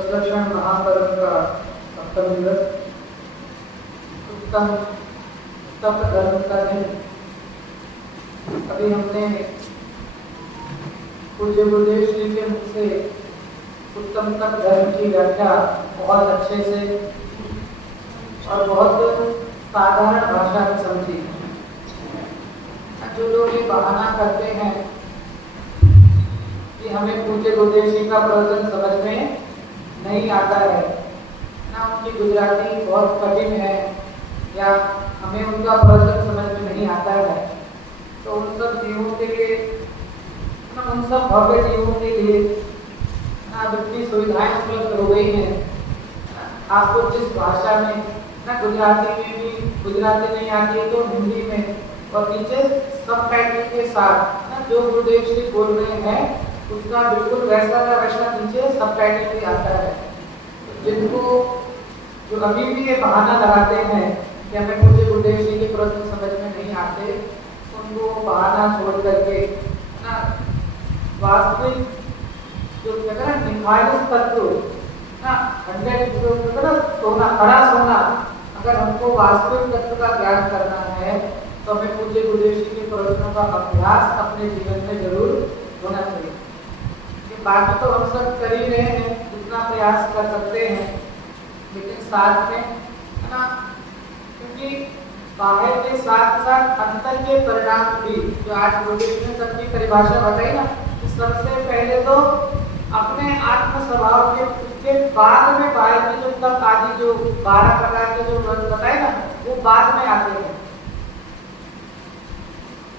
सदलक्षण महापर्व का सप्तम दिवस, उत्तम तप धर्म का दिन। अभी हमने पूज्य गुरुदेव श्री के मुख से उत्तम तप धर्म की व्याख्या बहुत अच्छे से और बहुत साधारण भाषा में समझी। जो लोग ये बहाना करते हैं कि हमें पूज्य गुरुदेव श्री का प्रवचन समझ में नहीं आता है ना, उनकी गुजराती बहुत कठिन है या हमें उनका प्रवचन समझ में नहीं आता है, तो उन सब जीवों के लिए ना, उन सब भव्य जीवों के लिए ना इतनी सुविधाएं उपलब्ध हो गई हैं। आपको जिस भाषा में ना, गुजराती में भी गुजराती नहीं आती है तो हिंदी में, और नीचे सबटाइटल के साथ ना जो गुरुदेव श्री बोल रहे हैं उसका बिल्कुल वैसा का वैसा नीचे सबटाइटल भी आता है। जिनको जो अभी भी ये बहाना लगाते हैं कि हमें पूज्य गुरुदेव श्री के प्रवचन समझ में नहीं आते, उनको बहाना छोड़ करके ना वास्तविक जो कहते हैं ना निखालस तत्व ना 100 ना सोना, खड़ा सोना, अगर हमको वास्तविक तत्व का ज्ञान करना है तो हमें पूज्य गुरुदेव श्री के प्रवचनों का अभ्यास अपने जीवन में जरूर होना चाहिए। बाकी तो हम सब कर ही रहे हैं, जितना प्रयास कर सकते हैं, लेकिन साथ में है ना, क्योंकि बाहर के साथ साथ अंतर के परिणाम भी जो आज गुरुदेव ने सबकी परिभाषा बताई ना, कि सबसे पहले तो अपने आत्म स्वभाव के, उसके बाद में बाहर के जो तप आदि जो 12 प्रकार के जो व्रत बताए ना, वो बाद में आते हैं।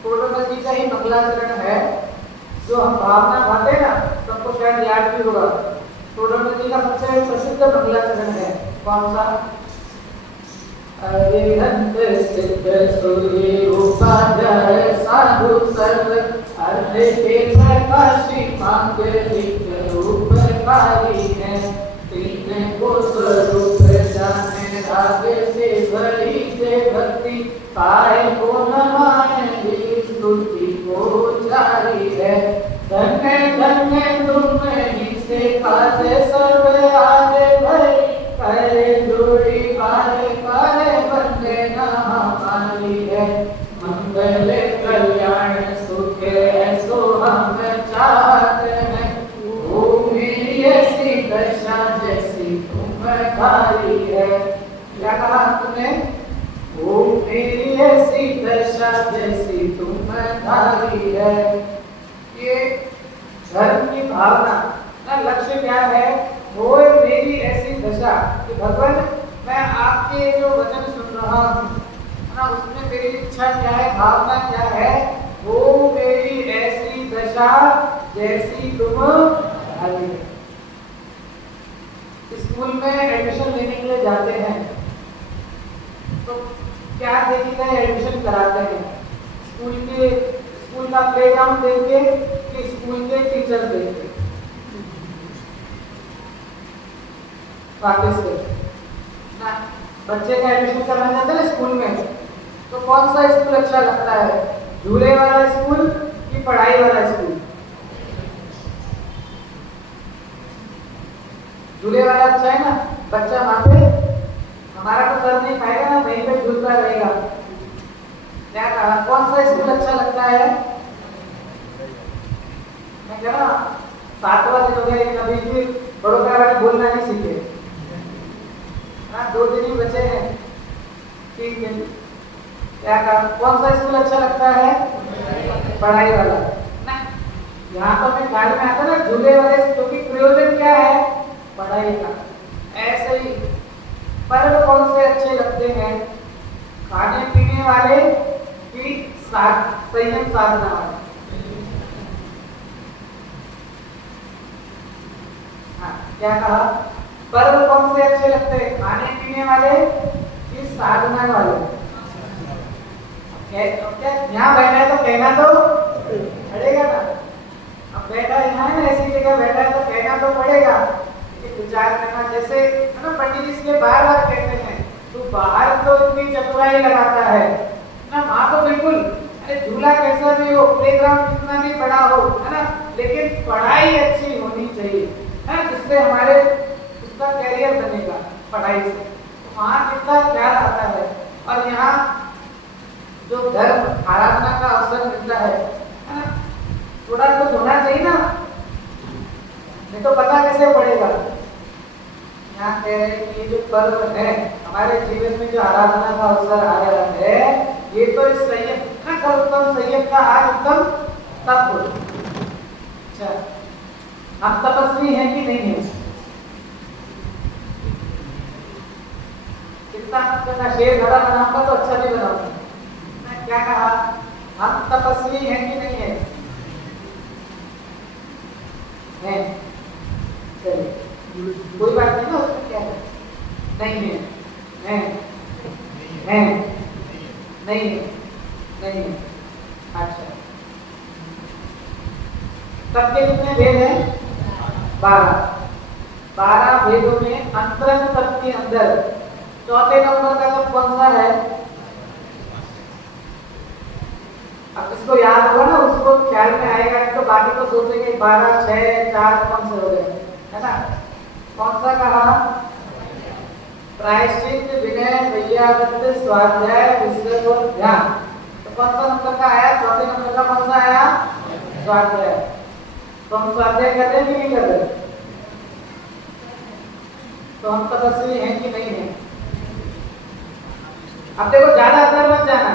टोडरमल जी का ही मंगलाचरण है जो हम भावना गाते ना, सबको शायद याद भी होगा। टोडरमल जी का सबसे प्रसिद्ध मंगलाचरण है कौन सा? अरिहंत सिद्ध सूर्य उपाध्याय साधु सर्व अर्थ के प्रकाशी मांगलिक रूपकारी है, तीन को स्वरूप जाने रागे से भरी से भक्ति पाए को नमाए स्तुति को जारी है। धन्य धन्य तुम ही से काजे सर्व आगे भई, करे जोड़ी पारे पारे बंदे ना हमारी है। मंगल कल्याण सुख ऐसो हम चाहते हैं, ओ मेरी ऐसी दशा जैसी तुम्हारी है। क्या कहा तुमने? ओ मेरी ऐसी दशा जैसी तुम्हारी है। ये धर्म की भावना ना, लक्ष्य क्या है? वो मेरी ऐसी दशा कि भगवान मैं आपके जो वचन सुन रहा हूँ ना, उसमें मेरी इच्छा क्या है, भावना क्या है? वो मेरी ऐसी दशा जैसी तुम्हारी है। स्कूल में एडमिशन लेने के लिए जाते हैं तो क्या देखिए एडमिशन कराते हैं? स्कूल का प्लेग्राउंड देख के कि स्कूल के टीचर देख के? वापस से ना, बच्चे का एडमिशन करना चाहते हैं स्कूल में, तो कौन सा स्कूल अच्छा लगता है? झूले वाला स्कूल कि पढ़ाई वाला स्कूल? झूले वाला अच्छा है ना, बच्चा वहां पे हमारा तो सर नहीं खाएगा ना, वहीं पे झूलता रहेगा। क्या कहा, कौन सा स्कूल अच्छा लगता है? मैं कह रहा 7वां दिन हो गया, लेकिन अभी भी बड़ों का बोलना नहीं सीखे ना, 2 दिन ही बचे हैं। ठीक है, क्या कहा, कौन सा स्कूल अच्छा लगता है? पढ़ाई वाला ना। यहाँ तो हमें ख्याल में आता ना झूले वाले, क्योंकि प्रयोजन क्या है? पढ़ाई का। ऐसे ही पर्व कौन से अच्छे लगते हैं? खाने पीने वाले कि संयम साधना वाले? हाँ, क्या कहा, पर्व कौन से अच्छे लगते हैं? खाने पीने वाले कि साधना वाले? क्या यहाँ बैठा है तो कहना तो पड़ेगा ना। अब बैठा यहाँ है ना, ऐसी जगह बैठा है तो कहना तो पड़ेगा, विचार करना। जैसे है ना, पंडित इसलिए बार बार कहते हैं तू बाहर तो इतनी चतुराई लगाता है ना, वहां तो बिल्कुल, अरे झूला कैसा भी हो, प्लेग्राउंड कितना भी बड़ा हो, है ना, लेकिन पढ़ाई अच्छी होनी चाहिए, है, जिससे हमारे पढ़ाई से, तो वहाँ कितना ख्याल आता है। और यहाँ जो धर्म आराधना का अवसर मिलता है ना, थोड़ा कुछ होना चाहिए ना, नहीं तो पता कैसे पड़ेगा। यहाँ कह रहे हैं कि ये जो पर्व है हमारे जीवन में, जो आराधना का अवसर आया है, ये तो इस संयम ना कर उत्तम संयम का आज उत्तम तप हो। अच्छा, आप तपस्वी हैं कि नहीं है? कितना का शेर भरा बनाऊंगा तो अच्छा भी बनाऊंगा। मैं क्या कहा, हम तपस्वी हैं कि नहीं है? हैं, चलिए कोई बात नहीं ना, उसमें क्या है, नहीं है, हैं, हैं, नहीं है, नहीं है। अच्छा, तब के कितने भेद हैं? 12 भेदों में अंतरंग तप के अंदर चौथे नंबर का तप कौन सा है? अब जिसको याद होगा ना उसको ख्याल में आएगा, तो बाकी तो सोचेंगे 12, 6, 4 कौन से हो गए, है ना? कौन सा कहा? प्रायश्चित, विनय, वैयावृत्ति, स्वाध्याय, विसर्ग और ध्यान। तो कौन सा नंबर का आया? चौथे नंबर का कौन सा आया? स्वाध्याय। तो हम स्वाध्याय कर रहे हैं कि नहीं कर रहे? तो हम तपस्वी हैं कि नहीं है? अब देखो, ज्यादा अंदर मत जाना,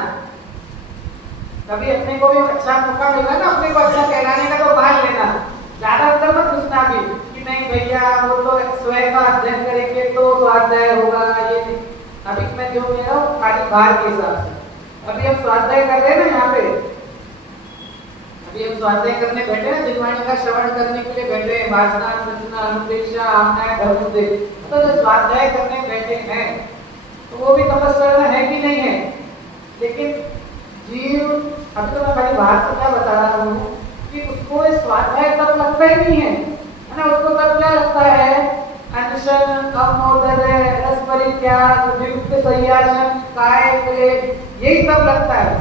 कभी अपने को भी अच्छा मौका मिला ना अपने को अच्छा कहलाने का, तो भाग लेना, ज्यादा अंदर मत घुसना भी कि नहीं भैया वो तो स्वयं का अध्ययन करेंगे तो स्वाध्याय होगा, ये नहीं। अभी मैं जो कह रहा हूँ खाली बाहर के हिसाब से। अभी हम स्वाध्याय कर रहे हैं ना यहाँ पे, अभी हम स्वाध्याय करने बैठे हैं, जिनवाणी का श्रवण करने के लिए बैठे हैं, वासना, रचना, अनुप्रेक्षा, आमना, धर्मोदय, तो जो स्वाध्याय करने बैठे हैं तो वो भी तपस्या है कि नहीं है? लेकिन जीव, अब तो मैं खाली बाहर से क्या बता रहा हूँ कि उसको स्वाध्याय तब लगता ही नहीं है ना, उसको तब क्या लगता है? अनशन, अमोदर्य, रस परित्याग, विमुक्त संयासन, काय क्लेश, यही तब लगता है।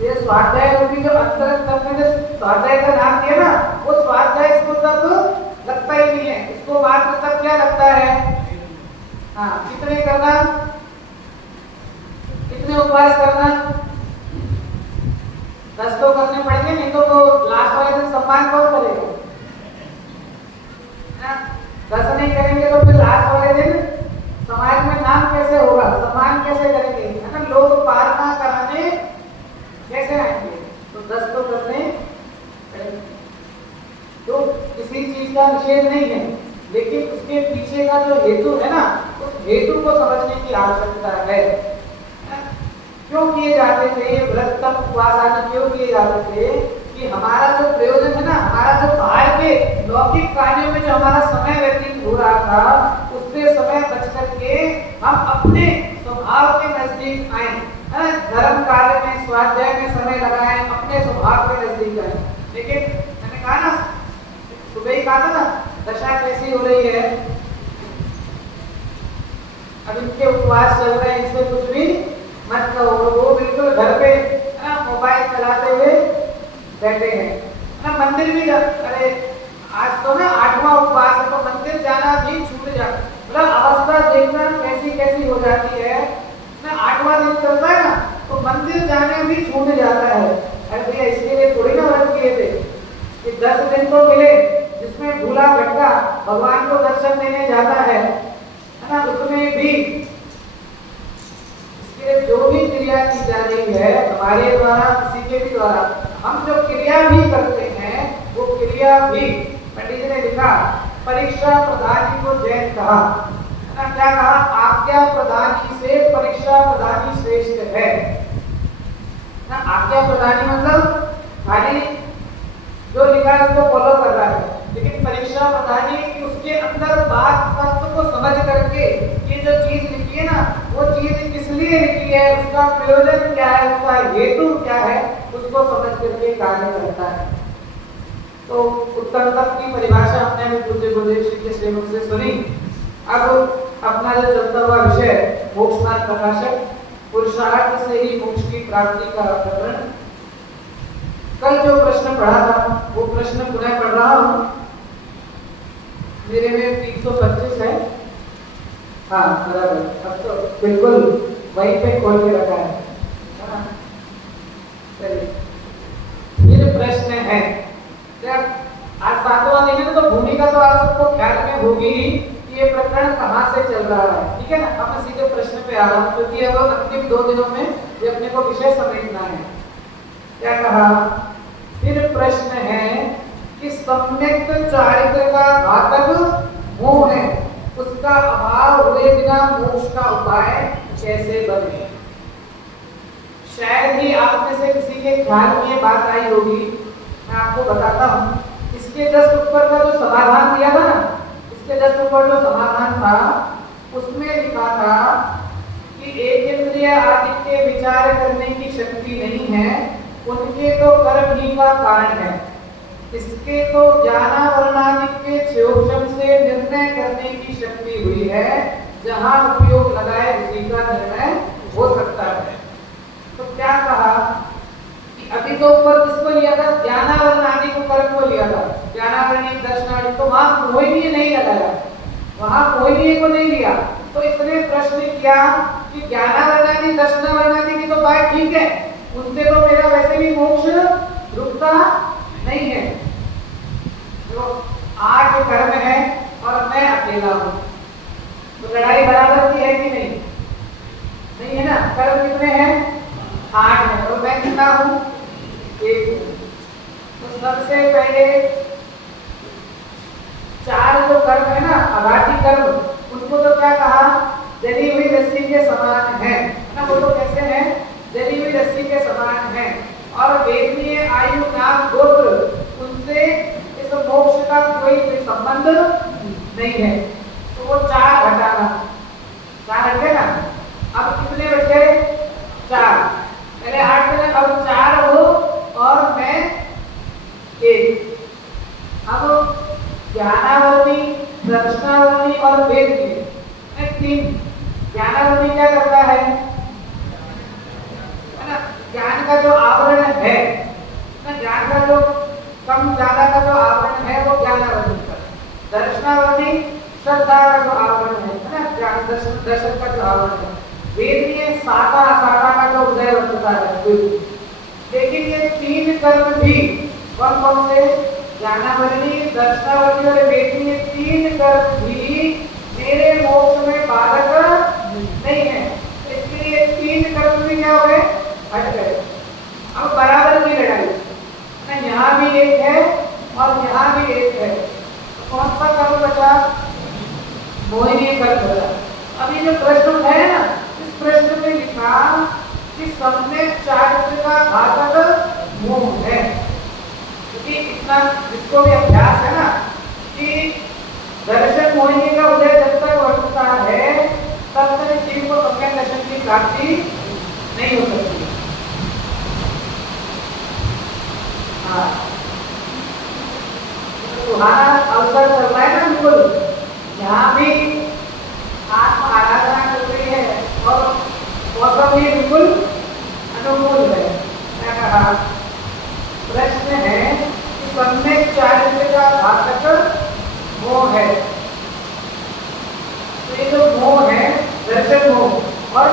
ये स्वाध्याय रूपी जो अंतरंग तप में जो स्वाध्याय का नाम दिया ना, वो स्वाध्याय इसको तब लगता ही नहीं है। इसको मात्र तब क्या लगता है? हाँ, कितने करना, कितने उपवास करना, 10 तो करने पड़ेंगे, नहीं तो वो लास्ट वाले दिन सम्मान कौन करेगा? 10 नहीं करेंगे तो फिर लास्ट वाले दिन समाज में नाम कैसे होगा, सम्मान कैसे करेंगे, है ना? लोग पालना कराने कैसे आएंगे? तो 10 तो करने पड़ेंगे। तो किसी चीज का निषेध नहीं है, लेकिन उसके पीछे का जो हेतु है ना, उस हेतु को समझने की आवश्यकता है। क्यों किए जाते थे ये व्रत, तप, उपवास आदि क्यों किए जाते थे? कि हमारा जो प्रयोजन है ना, हमारा जो बाहर के लौकिक कार्यों में जो हमारा समय व्यतीत हो रहा था, उससे समय बच करके हम अपने स्वभाव के नजदीक आए, धर्म कार्य में, स्वाध्याय में समय लगाए, अपने स्वभाव के नजदीक आए। लेकिन मैंने कहा ना, सुबह ही कहा था ना, दशा कैसी हो रही है, अब इनके उपवास चल रहे हैं, इससे कुछ भी मत कहो। वो बिल्कुल घर पे मोबाइल चलाते हुए बैठे हैं ना, मंदिर भी, अरे आज तो ना 8वां उपवास है, तो मंदिर जाना भी छूट जाता, मतलब अवस्था देखना कैसी कैसी हो जाती है ना। 8वां दिन चलता है ना, तो मंदिर जाने भी छूट जाता है। अरे भैया, इसके लिए थोड़ी ना व्रत किए थे कि 10 दिन तो मिले जिसमें भूला भटका भगवान को दर्शन देने जाता है ना, उसमें भी जो भी क्रिया की जा रही है हमारे द्वारा, किसी के भी द्वारा, हम जो क्रिया भी करते हैं वो क्रिया भी, पंडित जी ने लिखा, परीक्षा प्रदानी को जैन कहा ना, क्या कहा? आज्ञा प्रदानी से परीक्षा प्रदानी श्रेष्ठ है ना। आज्ञा प्रदानी मतलब खाली जो लिखा है उसको फॉलो कर रहा है, लेकिन परीक्षा प्रदानी उसके अंदर बात तत्व को समझ करके ये जो चीज लिखी है ना, वो चीज किस लिए लिखी है, उसका प्रयोजन क्या है, उसका हेतु क्या है, उसको समझ करके कार्य करता है। तो उत्तम तप की परिभाषा हमने अभी पूज्य गुरुदेव श्री के श्रीमुख से सुनी। अब अपना जो चलता हुआ विषय मोक्षनाथ प्रकाशक, पुरुषार्थ से ही मोक्ष की प्राप्ति का प्रकरण, कल जो प्रश्न पढ़ा था वो प्रश्न पुनः पढ़ रहा हूँ। मेरे में 325 है। हाँ बराबर, अब तो बिल्कुल वहीं पे खोल के रखा है ना। चलिए, फिर प्रश्न है, आज सातवां दिन है तो भूमिका तो आप सबको ख्याल में होगी ही कि ये प्रकरण कहाँ से चल रहा है, ठीक है ना। अब मैं सीधे प्रश्न पे आ रहा हूँ क्योंकि अब अंतिम 2 दिनों में ये अपने को विषय समझना है। क्या कहा, फिर प्रश्न है कि सम्यक चारित्र का घातक मोह है, उसका अभाव हुए बिना मोक्ष का उपाय कैसे बने। शायद ही आप में से किसी के ख्याल में ये बात आई होगी, मैं आपको बताता हूँ। इसके जस्ट ऊपर का जो समाधान दिया था ना, इसके जस्ट ऊपर जो समाधान था उसमें लिखा था कि एक इंद्रिय आदि के विचार करने की शक्ति नहीं है, उनके तो कर्म ही का कारण है। इसके तो ज्ञानावरणादि के क्षयोक्षम से निर्णय करने की शक्ति हुई है, जहां उपयोग लगाए उसी का निर्णय हो सकता है। तो क्या कहा कि अभी तो ऊपर किसको लिया था, ज्ञानावरणादि को कर्म को लिया था, ज्ञानावरणी दर्शनादि, तो वहां मोहिनी नहीं लगाया, वहां मोहिनी को नहीं लिया। तो इसने प्रश्न किया कि ज्ञानावरणादि दर्शनावरणादि की तो बात ठीक है, उनसे तो मेरा वैसे भी मोक्ष रुकता नहीं है। तो 8 कर्म है और मैं अकेला हूं, तो लड़ाई बराबर की है कि नहीं, नहीं है ना। कर्म कितने हैं, 8 है, और मैं कितना हूं, 1 हूं। तो सबसे पहले 4 जो कर्म है ना, अघाती कर्म, उनको तो क्या कहा, जली हुई रस्सी के समान है ना। वो तो कैसे है, जली हुई रस्सी के समान है, और वेदनीय आयु नाम गोत्र उनसे इस मोक्ष का कोई संबंध नहीं है। तो वो 4 हटाना, 4 हटे ना। अब कितने बचे, 4, पहले 8 थे, अब 4 हो और मैं 1। अब ज्ञानावरणी, दर्शनावरणी और वेदनीय 3। ज्ञानावरणी क्या करता है ना, ज्ञान का जो आवरण है ना, ज्ञान का जो कम ज्यादा का जो आवरण है वो ज्ञानावरणी का। दर्शनावरणी श्रद्धा का जो आवरण है ना, ज्ञान दर्शन का जो आवरण है। वेदनीय साता असाता का जो उदय होता है। लेकिन ये 3 कर्म भी कौन कौन से, ज्ञानावरणी, दर्शनावरणी और वेदनीय 3 कर्म भी मेरे मोक्ष में बाधक नहीं है। इसलिए 3 कर्म भी क्या हुए, हट गए। अब बराबर की लड़ाई ना, यहाँ भी 1 है और यहाँ भी 1 है, तो कौन सा कर्म बचा, मोहिनी कर्म बचा। अब ये जो प्रश्न है ना, इस प्रश्न में लिखा कि सम्यक चारित्र का घातक मोह है, क्योंकि इतना जिसको भी अभ्यास है ना कि दर्शन मोहिनी का उदय जब तक वर्तता है तब तक इस जीव को सम्यक दर्शन की प्राप्ति नहीं हो सकती। हाँ, सुहाना अवसर चल रहा है ना, बिल्कुल यहाँ भी आत्म आराधना चल रही है और मौसम भी बिल्कुल अनुकूल है। क्या कहा, प्रश्न है कि सम्यक चारित्र का घातक मोह है। तो ये जो मोह है, दर्शन मोह और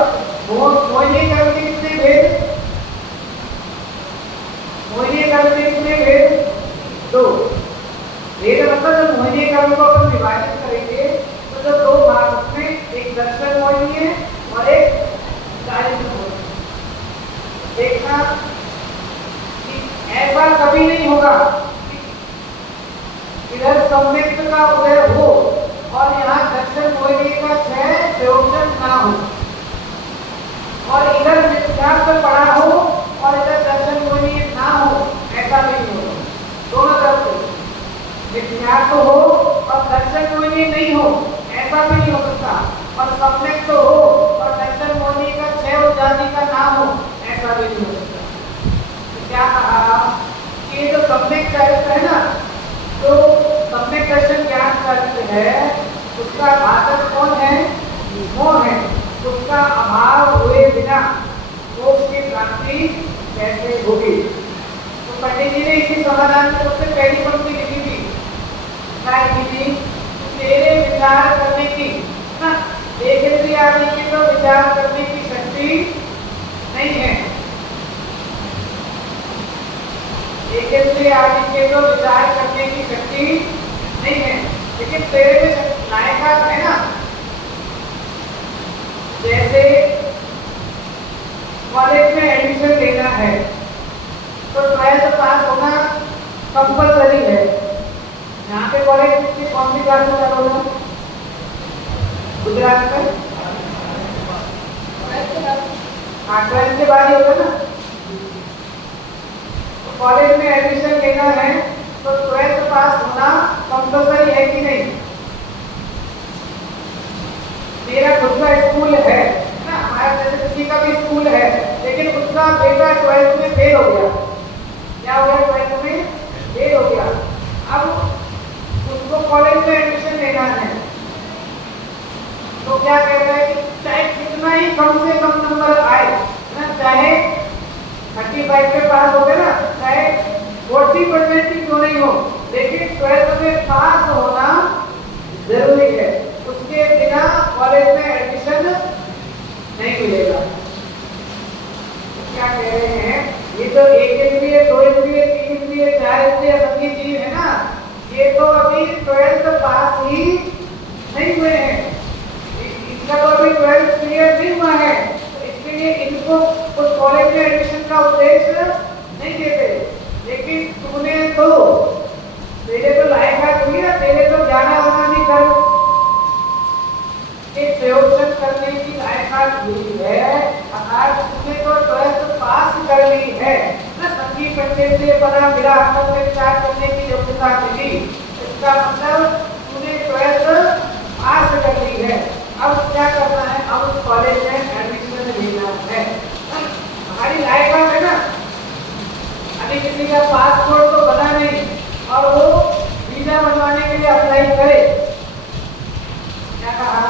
मोहिनी कर्म के कितने भेद, मोहिनी कर्म के कितने भेद, 2 भेद। मतलब जब मोहिनी कर्म को अपन विभाजित करेंगे तो जो 2 भाग, उसमें एक दर्शन मोहिनी है और एक चारित्र मोहिनी। देखना कि ऐसा कभी नहीं होगा इधर सम्यक का उदय हो और यहाँ दर्शन मोहिनी का क्षय प्रयोजन ना हो, और इधर मिथ्यात्व पड़ा हो और इधर दर्शन मोहिनी ना हो, ऐसा भी नहीं होगा। दोनों तरफ से मिथ्यात्व हो और दर्शन मोहिनी नहीं हो, ऐसा भी नहीं हो सकता, और सम्यक तो हो और दर्शन मोहिनी का क्षय हो जाने का ना हो, ऐसा भी नहीं हो सकता। तो क्या कहा कि ये जो सम्यक चरित्र है ना, तो सम्यक दर्शन ज्ञान चरित्र है, उसका घातक कौन है, मोह है। उसका अभाव हुए बिना मोक्ष की प्राप्ति कैसे होगी। तो पंडित जी ने इसी समाधान में सबसे पहली पंक्ति लिखी थी, क्या लिखी थी, विचार करने की शक्ति नहीं है। एक इंद्रिय आदि के तो विचार करने की शक्ति नहीं है, लेकिन तेरे में लायकात है ना। जैसे कॉलेज में एडमिशन लेना है तो 12th पास होना कंपलसरी है। यहाँ पे कॉलेज की कौन सी क्लास में करोगे? गुजरात में 12th के बाद ही होगा ना। तो कॉलेज में एडमिशन लेना है तो 12th पास होना कंपलसरी है कि नहीं? मेरा खुद का स्कूल है ना, हमारा जैसे किसी का भी स्कूल है, लेकिन उसका बेटा 12th में फेल हो गया। क्या हो गया? 12th में फेल हो गया। अब उसको कॉलेज में एडमिशन लेना है तो क्या कहता है कि चाहे कितना ही कम से कम नंबर आए ना, चाहे 35 पे पास हो गए ना, चाहे 40% ही क्यों नहीं हो, लेकिन 12th में पास होना जरूरी है। उसके बिना कॉलेज में एडमिशन नहीं मिलेगा। क्या कह रहे हैं? ये तो 1 इंद्रिय, 2 इंद्रिय, 3 इंद्रिय, 4 इंद्रिय सबकी चीज है ना, ये तो अभी 12th पास ही नहीं हुए हैं, इनका तो अभी 12th क्लियर नहीं हुआ है, इसलिए इनको उस कॉलेज में एडमिशन का उद्देश्य नहीं देते। लेकिन तूने तो, तेरे तो लायकात हुई ना, तेरे तो जाना आना नहीं कर एक प्रयोजन करने की लायकात हुई है, अर्थात तुमने तो 12th पास कर ली है ना, संगीत पंडित से बना मेरा आत्म में विचार करने की योग्यता मिली, इसका मतलब तूने 12th पास कर ली है। अब क्या करना है? अब उस कॉलेज में एडमिशन लेना है। हमारी लायकात है ना। अभी किसी का पासपोर्ट तो बना नहीं और वो वीजा बनवाने के लिए अप्लाई करे, क्या कहा?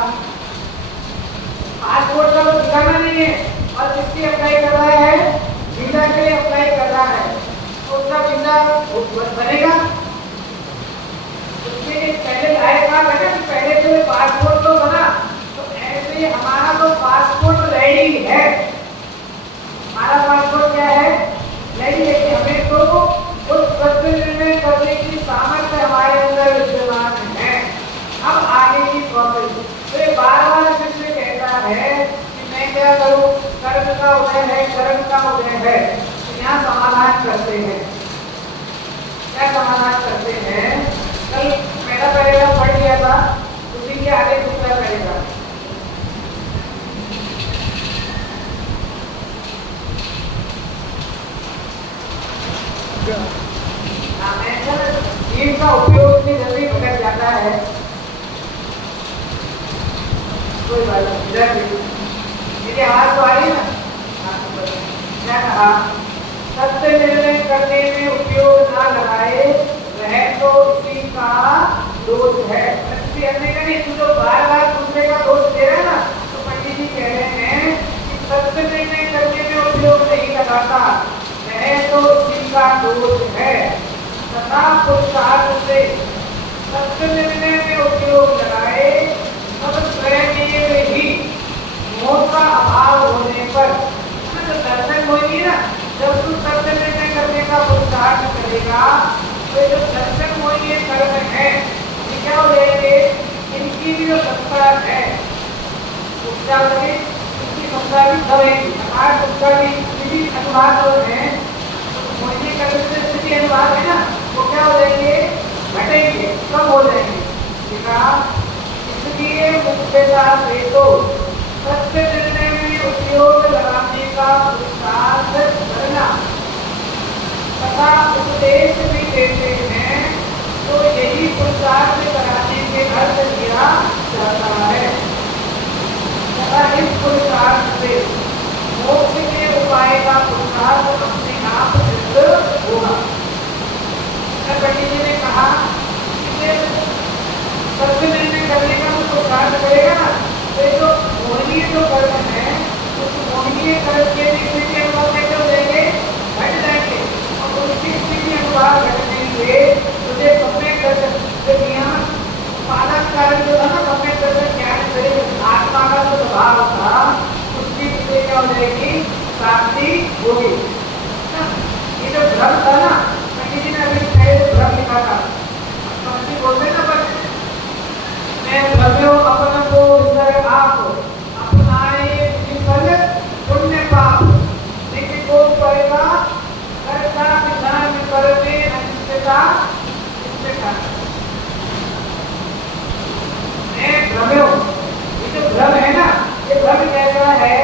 पासपोर्ट का तो दिखाना नहीं है और किसके अप्लाई कर रहा है? वीजा के लिए अप्लाई कर रहा है, तो उसका वीजा बनेगा। उसके लिए पहले लायकात है ना कि पहले तो पासपोर्ट तो बना, तो ऐसे हमारा तो पासपोर्ट रेडी है। हमारा पासपोर्ट क्या है? रेडी है कि हमें तो उस सत्य निर्णय करने की सामर्थ्य हमारे अंदर विद्यमान है। अब आगे की प्रोसेस तो ये बार-बार शिष्य कहता है कि मैं क्या करूं? कर्म का उदय है, कर्म का उदय है। तो यहाँ समाधान करते हैं। क्या समाधान करते हैं? कल पहला पैराग्राफ पढ़ लिया था, उसी के आगे दूसरा पैराग्राफ। जीव का उपयोग इतनी जल्दी भटक जाता है, कोई बात नहीं, मेरी आवाज तो आ रही है ना। क्या कहा? सत्य निर्णय करने में उपयोग ना लगाए वह तो उसी का दोष है। किसी अन्य का नहीं, तू जो बार बार दूसरे का दोष दे रहा है ना, तो पंडित जी कह रहे हैं कि सत्य निर्णय करने में उपयोग नहीं लगाता वह तो उसी का दोष है, तथा पुरुषार्थ से सत्य निर्णय में उपयोग लगाए तब स्वयं ही मोह का अभाव होने पर, जो दर्शन होगी ना, जब तू सत्य निर्णय करने का पुरुषार्थ करेगा तो जो दर्शन होगी कर्म है, ये क्या हो जाएंगे? इनकी भी जो सत्ता है उसका भी, उसकी सत्ता भी बढ़ेगी, अर्थात उसका भी स्थिति अनुवाद जो है, मोहिनी कर्म से स्थिति अनुवाद है ना, वो क्या हो जाएंगे? घटेंगे, कम हो जाएंगे। इसलिए मुख्यता से तो सत्य निर्णय में उपयोग लगाने का पुरुषार्थ करना तथा उपदेश भी देते हैं, तो यही पुरुषार्थ कराने के अर्थ किया जाता है। तथा इस पुरुषार्थ से मोक्ष के उपाय का पुरुषार्थ अपने आप सिद्ध होगा। पंडित जी ने कहा कि सत्य निर्णय करने का जो पुरुषार्थ करेगा ना, तो जो मोहनीय जो कर्म है, उस मोहनीय कर्म के स्थिति अनुभाव कैसे हो जाएंगे? घट जाएंगे, और उसकी स्थिति अनुभाव घटने से तुझे सम्यक दर्शन, जो नियम पालन कारण जो था ना, सम्यक दर्शन ज्ञान से आत्मा का जो स्वभाव था हो जाएगी, प्राप्ति होगी। ये जो भ्रम था ना, किसी ने अभी पहले भ्रम लिखा था, समझी बोलते ना, पर मैं भ्रम्यो अपन को विसर आप अपनाए विफल पुण्य पाप लेकिन को करेगा करता विधान करने अनिष्टता इष्टता। मैं भ्रम्यो, ये जो भ्रम है ना, ये भ्रम कैसा है?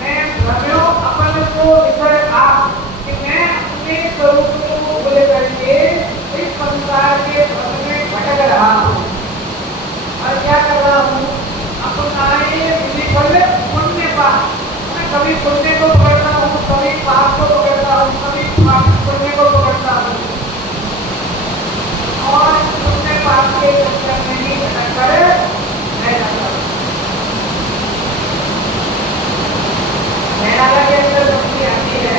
मैं भ्रम्यो अपन को विसर आप, कि मैं अपने स्वरूप को भूल करके इस संसार के भ्रम में भटक रहा हूँ। और क्या कर रहा हूँ? अपनाए विफल पुण्य पाप, मैं कभी पुण्य को पकड़ता हूँ, कभी पाप को पकड़ता हूँ, कभी पाप पुण्य को पकड़ता हूँ, और पुण्य पाप के चक्कर में ही भटक कर रह जाता हूँ। मेरा के अंदर शक्ति आती है,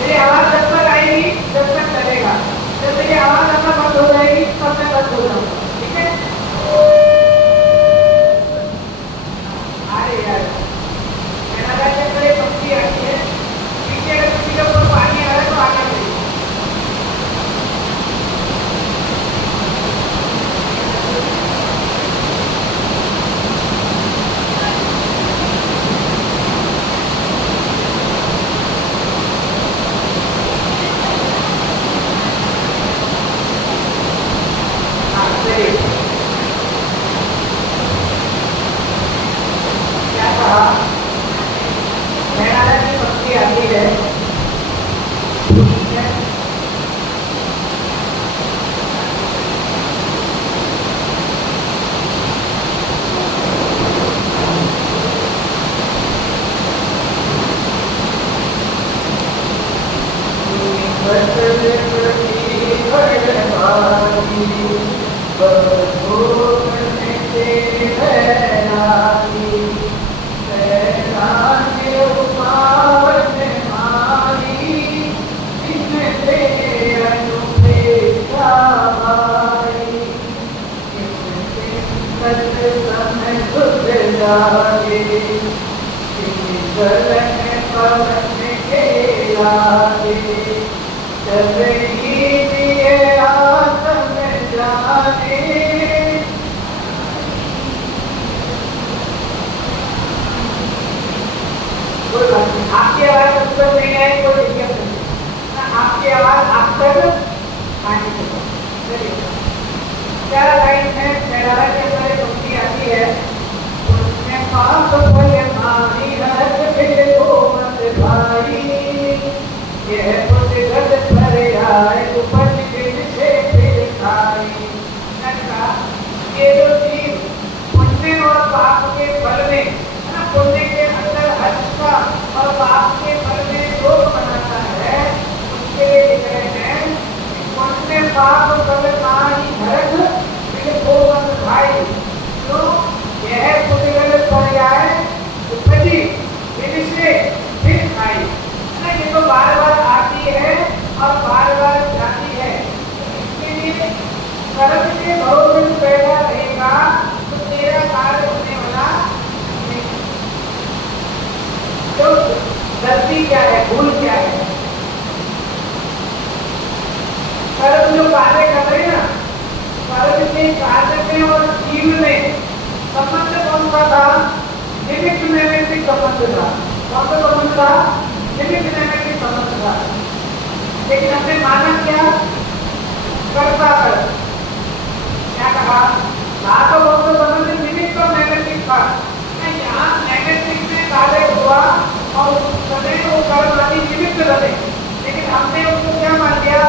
मेरी आवाज जब तक आएगी जब तक चलेगा, जब मेरी आवाज आना बंद हो जाएगी तब मैं बंद हो जाऊंगा। ठीक है? अरे यार, मेरा के अंदर एक शक्ति आती है, पीछे अगर किसी के ऊपर पानी आ रहा है तो आगे बढ़िए। क्या कहा? मेरा की शक्ति आती है, ठीक है? आपकी आवाज उस पर नहीं आई, कोई दिक्कत नहीं ना, आपकी आवाज आप तक आनी चाहिए। क्या लाइन है? मेरा के अंदर पंक्ति आती है, उसने पाप भले मानी हरक फिर को मत भाई, यह पुण्य गद भरे आए उपज गिन से फिर खाई। ये जो चीज पुण्य और पाप के फल में, पुण्य के अंदर हर्ष का और पाप के फल में शोक बनाता है, उसके लिए लिख रहे हैं पुण्य पाप फल मानी हरक फिर को मत भाई। तो यह पुण्य पर्याय उपजी से फिर खाई, ये तो बार बार आती है और बार बार जाती है। इसके लिए कर्म के भरोसे में पैदा रहेगा तो तेरा कार्य होने वाला नहीं। तो गलती क्या है, भूल क्या है? कर्म जो कार्य कर रहे हैं ना, कर्म के कार्य में और जीव में संबंध कौन सा था? निमित्त नैमित्तिक संबंध था। कौन सा संबंध था? निमित्त नैमित्तिक संबंध था। लेकिन हमने माना क्या? कर्ता कर। क्या कहा? तो कौन सा संबंध? निमित्त और नैमित्तिक था। यहाँ नैमित्तिक में कार्य हुआ और उस समय वो कर्म आदि निमित्त बने, लेकिन हमने उसको क्या मान लिया?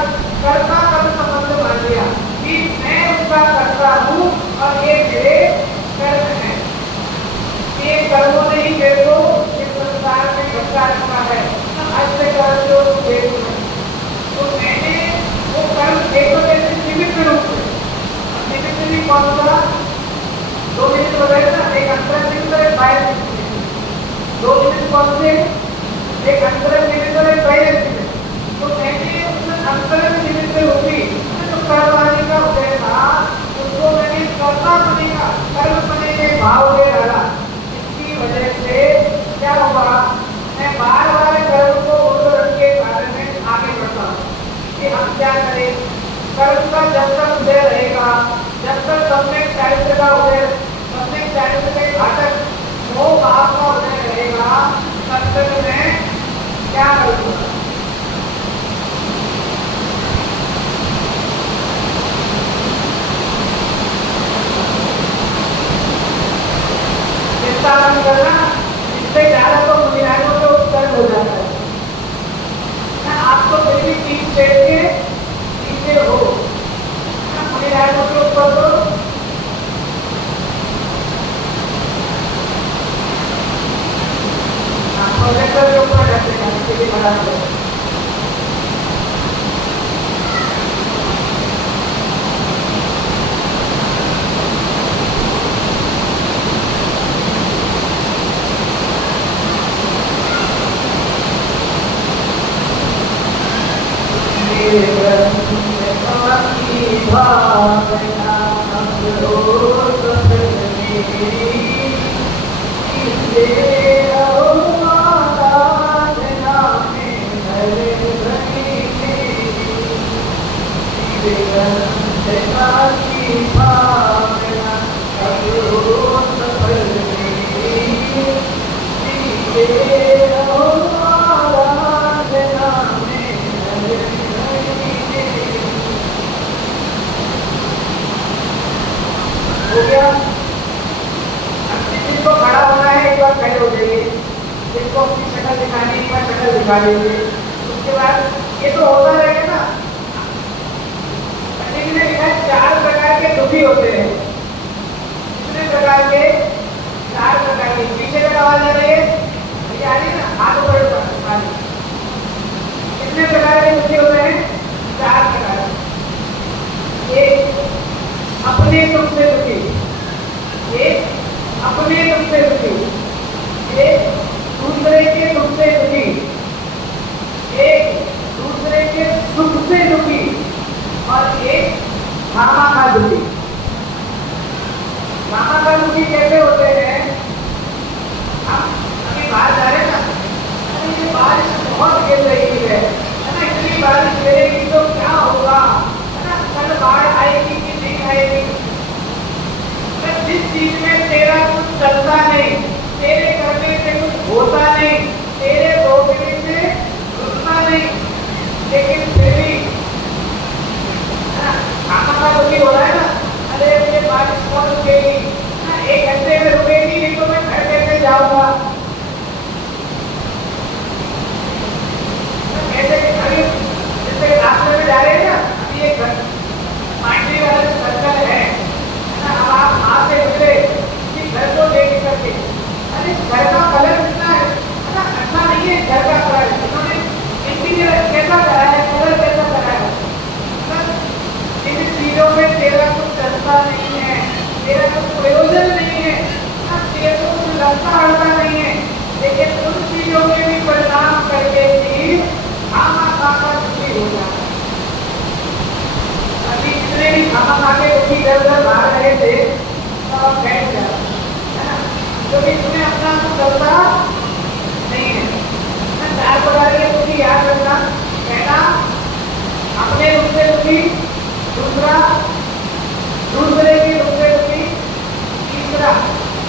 कर्ता कर्म संबंध मान लिया कि मैं उसका कर्ता हूँ और ये मेरे कर्म है। ये कर्मों ने ही मेरे को इस संसार में भटका रखा है। अष्ट कर्म जो देखो, तो मैंने वो कर्म देखो जैसे निमित्त रूप में। निमित्त भी कौन सा? दो निमित्त बताए ना, एक अंतर निमित्त और एक बाह्य निमित्त। दो निमित्त कौन से? एक अंतर निमित्त और एक बाह्य निमित्त। तो मैंने उस अंतर निमित्त रूपी जो कर्मादि का उदय था, उसको मैंने कर्ता बनेगा, कर्म बने के भाव में डाला। इसकी वजह से क्या चारित्र का उदय, प्रत्येक चारित्र के घातक मोह भाव का उदय रहेगा, कर्तव्य में क्या करूँगा? चिंता नहीं करना, इससे ज्यादा तो मुनिराजों के उत्तर हो जाता है। आप तो फिर भी तीन स्टेट के नीचे हो, मुनिराजों के ऊपर तो प्रोजेक्टर के ऊपर रहते हैं, इसके लिए बड़ा है। हो गया। जिसको खड़ा होना है एक बार खड़े हो जाइए, जिसको अपनी शक्ल दिखानी है एक बार शक्ल दिखा लीजिए। उसके बाद ये तो होता रहेगा ना। पंडित ने लिखा है 4 प्रकार के दुखी होते हैं। कितने प्रकार के? 4 प्रकार के। पीछे तक आवाज आ रही है? ये आ रही है ना? हाथ ऊपर उठा लीजिए। कितने प्रकार के दुखी होते हैं? 4 प्रकार। एक अपने दुख से दुखी, एक अपने दुख से दुखी, एक दूसरे के दुख से दुखी, एक दूसरे के सुख से दुखी और एक खामा दुखी। खामा दुखी कैसे होते हैं? हम अभी बाहर जा रहे हैं ना, अरे ये बारिश बहुत गिर रही है ना, इतनी बारिश गिरेगी तो क्या होगा, है ना, कल बाढ़ आएगी कि नहीं आएगी। जिस चीज में तेरा कुछ चलता नहीं, तेरे करने से कुछ होता नहीं, तेरे रोकने से रुकना नहीं, लेकिन फिर भी खाना का दुखी हो रहा है ना, अरे ये बारिश कब रुकेगी, 1 घंटे में रुकेगी नहीं तो मैं घर कैसे जाऊंगा, कैसे अभी जैसे रास्ते में जा रहे हैं ना, अभी एक पार्टी वाला सर्कल है ना, अब आप वहां से निकले कि घर को लेके करके, अरे घर का कलर कितना है ना, अच्छा नहीं है घर का कलर, इन्होंने इंटीरियर कैसा करा है, कलर कैसा करा है, इन चीजों में तेरा कुछ चलता नहीं है, तेरा कुछ प्रयोजन नहीं है ना, तेरे को कुछ लगता अड़ता नहीं है, लेकिन उन चीजों के भी परिणाम करके भी खाना खाकर दुखी हो जाता है। अभी जितने भी खाना खा के दुखी इधर उधर भाग रहे थे तो अब बैठ जाओ, है ना, क्योंकि तुम्हें अपना कुछ चलता नहीं है। 4 प्रकार के दुखी याद रखना। पहला अपने दुख से दुखी, दूसरा दूसरे के दुख से दुखी, तीसरा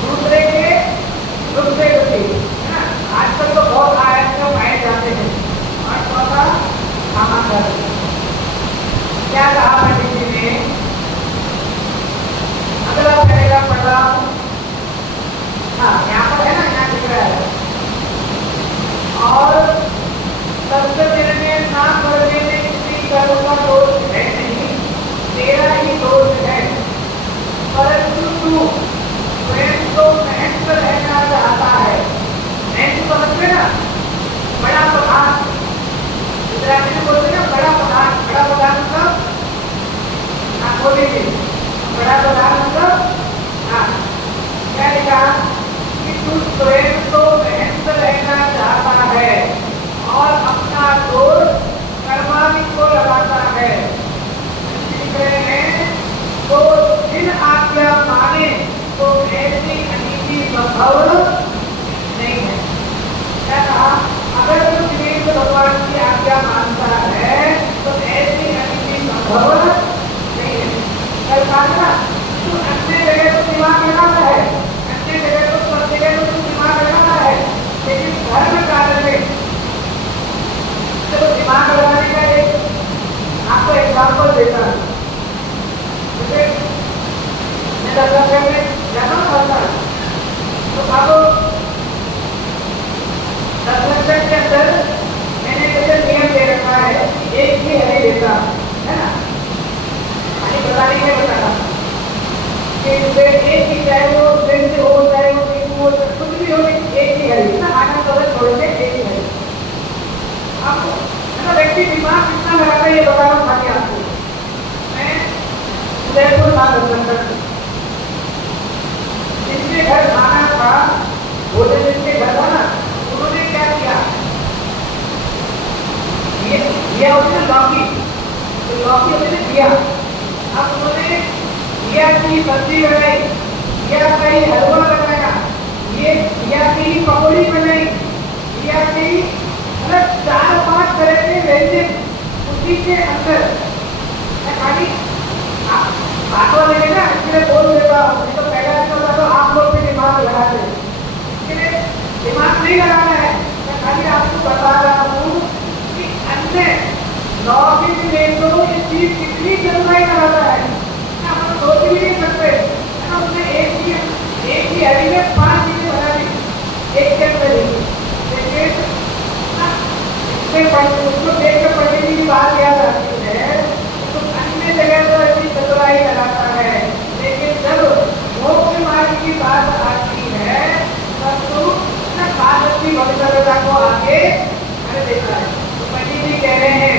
दूसरे के दुख से दुखी, है ना, आजकल तो बहुत आयत पाए जाते हैं, और चौथा खामा का दुखी। क्या कहा पंडित जी ने? अगला पैराग्राफ पढ़ रहा हूं, हाँ यहाँ पर है ना, यहाँ दिख रहा है, और सबसे निर्णय ना करने में किसी कर्म का दोष है नहीं, तेरा ही दोष है, परंतु तू स्वयं तो महंत रहना चाहता है। महंत समझते ना, बड़ा प्रधान, गुजराती में बोलते ना बड़ा प्रधान। बड़ा प्रधान मतलब बोलिए, बड़ा प्रधान मतलब हाँ, क्या लिखा कि तू स्वयं तो महंत रहना चाहता है और अपना दोष कर्मादि को लगाता है। लिख रहे हैं तो जिन आज्ञा माने तो ऐसी अनीति संभव नहीं है। क्या कहा? अगर तू विवेक भगवान की आज्ञा मानता है तो ऐसी अनीति संभव नहीं है। कल कहा तू अन्य 10 रुपये में जाना होता है। तो अब 10 रुपये के अंदर मैंने जैसे नियम दे रखा है, एक ही हरी देता है ना, खाली बताने के बताना कि एक ही, चाहे वो दिन से हो, चाहे वो दिन हो, कुछ भी हो, एक ही हरी ना, आना तो छोड़ के एक ही हरी। आपको है ना, व्यक्ति दिमाग कितना लगाता है ये बता रहा हूँ खाली आपको। मैं उदयपुर था जिनके घर खाना था, भोजन जिनके घर था ना, उन्होंने क्या किया, ये उसने लौकी, तो लौकी उन्होंने दिया। अब उन्होंने घिया की सब्जी बनाई, घिया का ही हलवा बनाया, ये घिया की पकौड़ी बनाई, घिया की मतलब 4-5 तरह के व्यंजन उसी के अंदर। खाली बातों लगे ना, इसलिए बोल देता हूँ, नहीं तो पहला होता तो आप लोग भी दिमाग लगाते, इसलिए दिमाग नहीं लगाना है। मैं खाली आपको बता रहा हूँ कि अन्य लौकिक में तो ये चीज कितनी जरूरी कराता है, हम सोच भी नहीं सकते है ना। उसने एक ही हरी में 5 चीजें बना दी एक के अंदर ही। देखिए उसको देख कर पंडित जी की बात याद आती है, तो अन्य जगह तो ऐसी चतुराई लगाता है, लेकिन जब मोक्ष मार्ग की बात आती है तब तो कालकी भक्तता को आगे कर देता है। तो पंडित जी कह रहे हैं,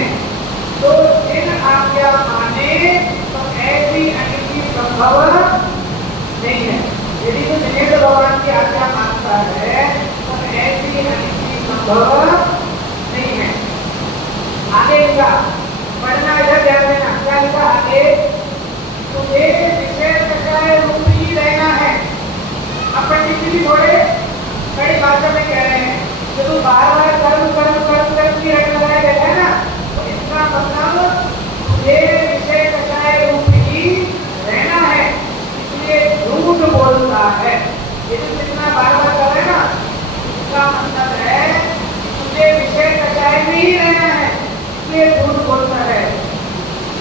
तो इन आज्ञा माने तो ऐसी अनिति संभव नहीं है। यदि तो जिनेन्द्र भगवान की आज्ञा मानता है तो ऐसी अनिति संभव नहीं है। आगे लिखा, पढ़ना इधर ध्यान देना, क्या लिखा आगे, तुझे विषय कषाय रूप ही रहना है। अब पंडित जी भी थोड़े बड़ी भाषा में कह रहे हैं, जब बार-बार कर्म कर्म कर्म कर्म की रटना रहता है ना, तो इसका मतलब तुझे विषय कषाय रूप ही रहना है, इसलिए झूठ बोलता है। ये जो जितना बार-बार कर रहे हैं ना, इसका मतलब है तुझे विषय कषाय में ही रहना है, इसलिए झूठ बोलता है।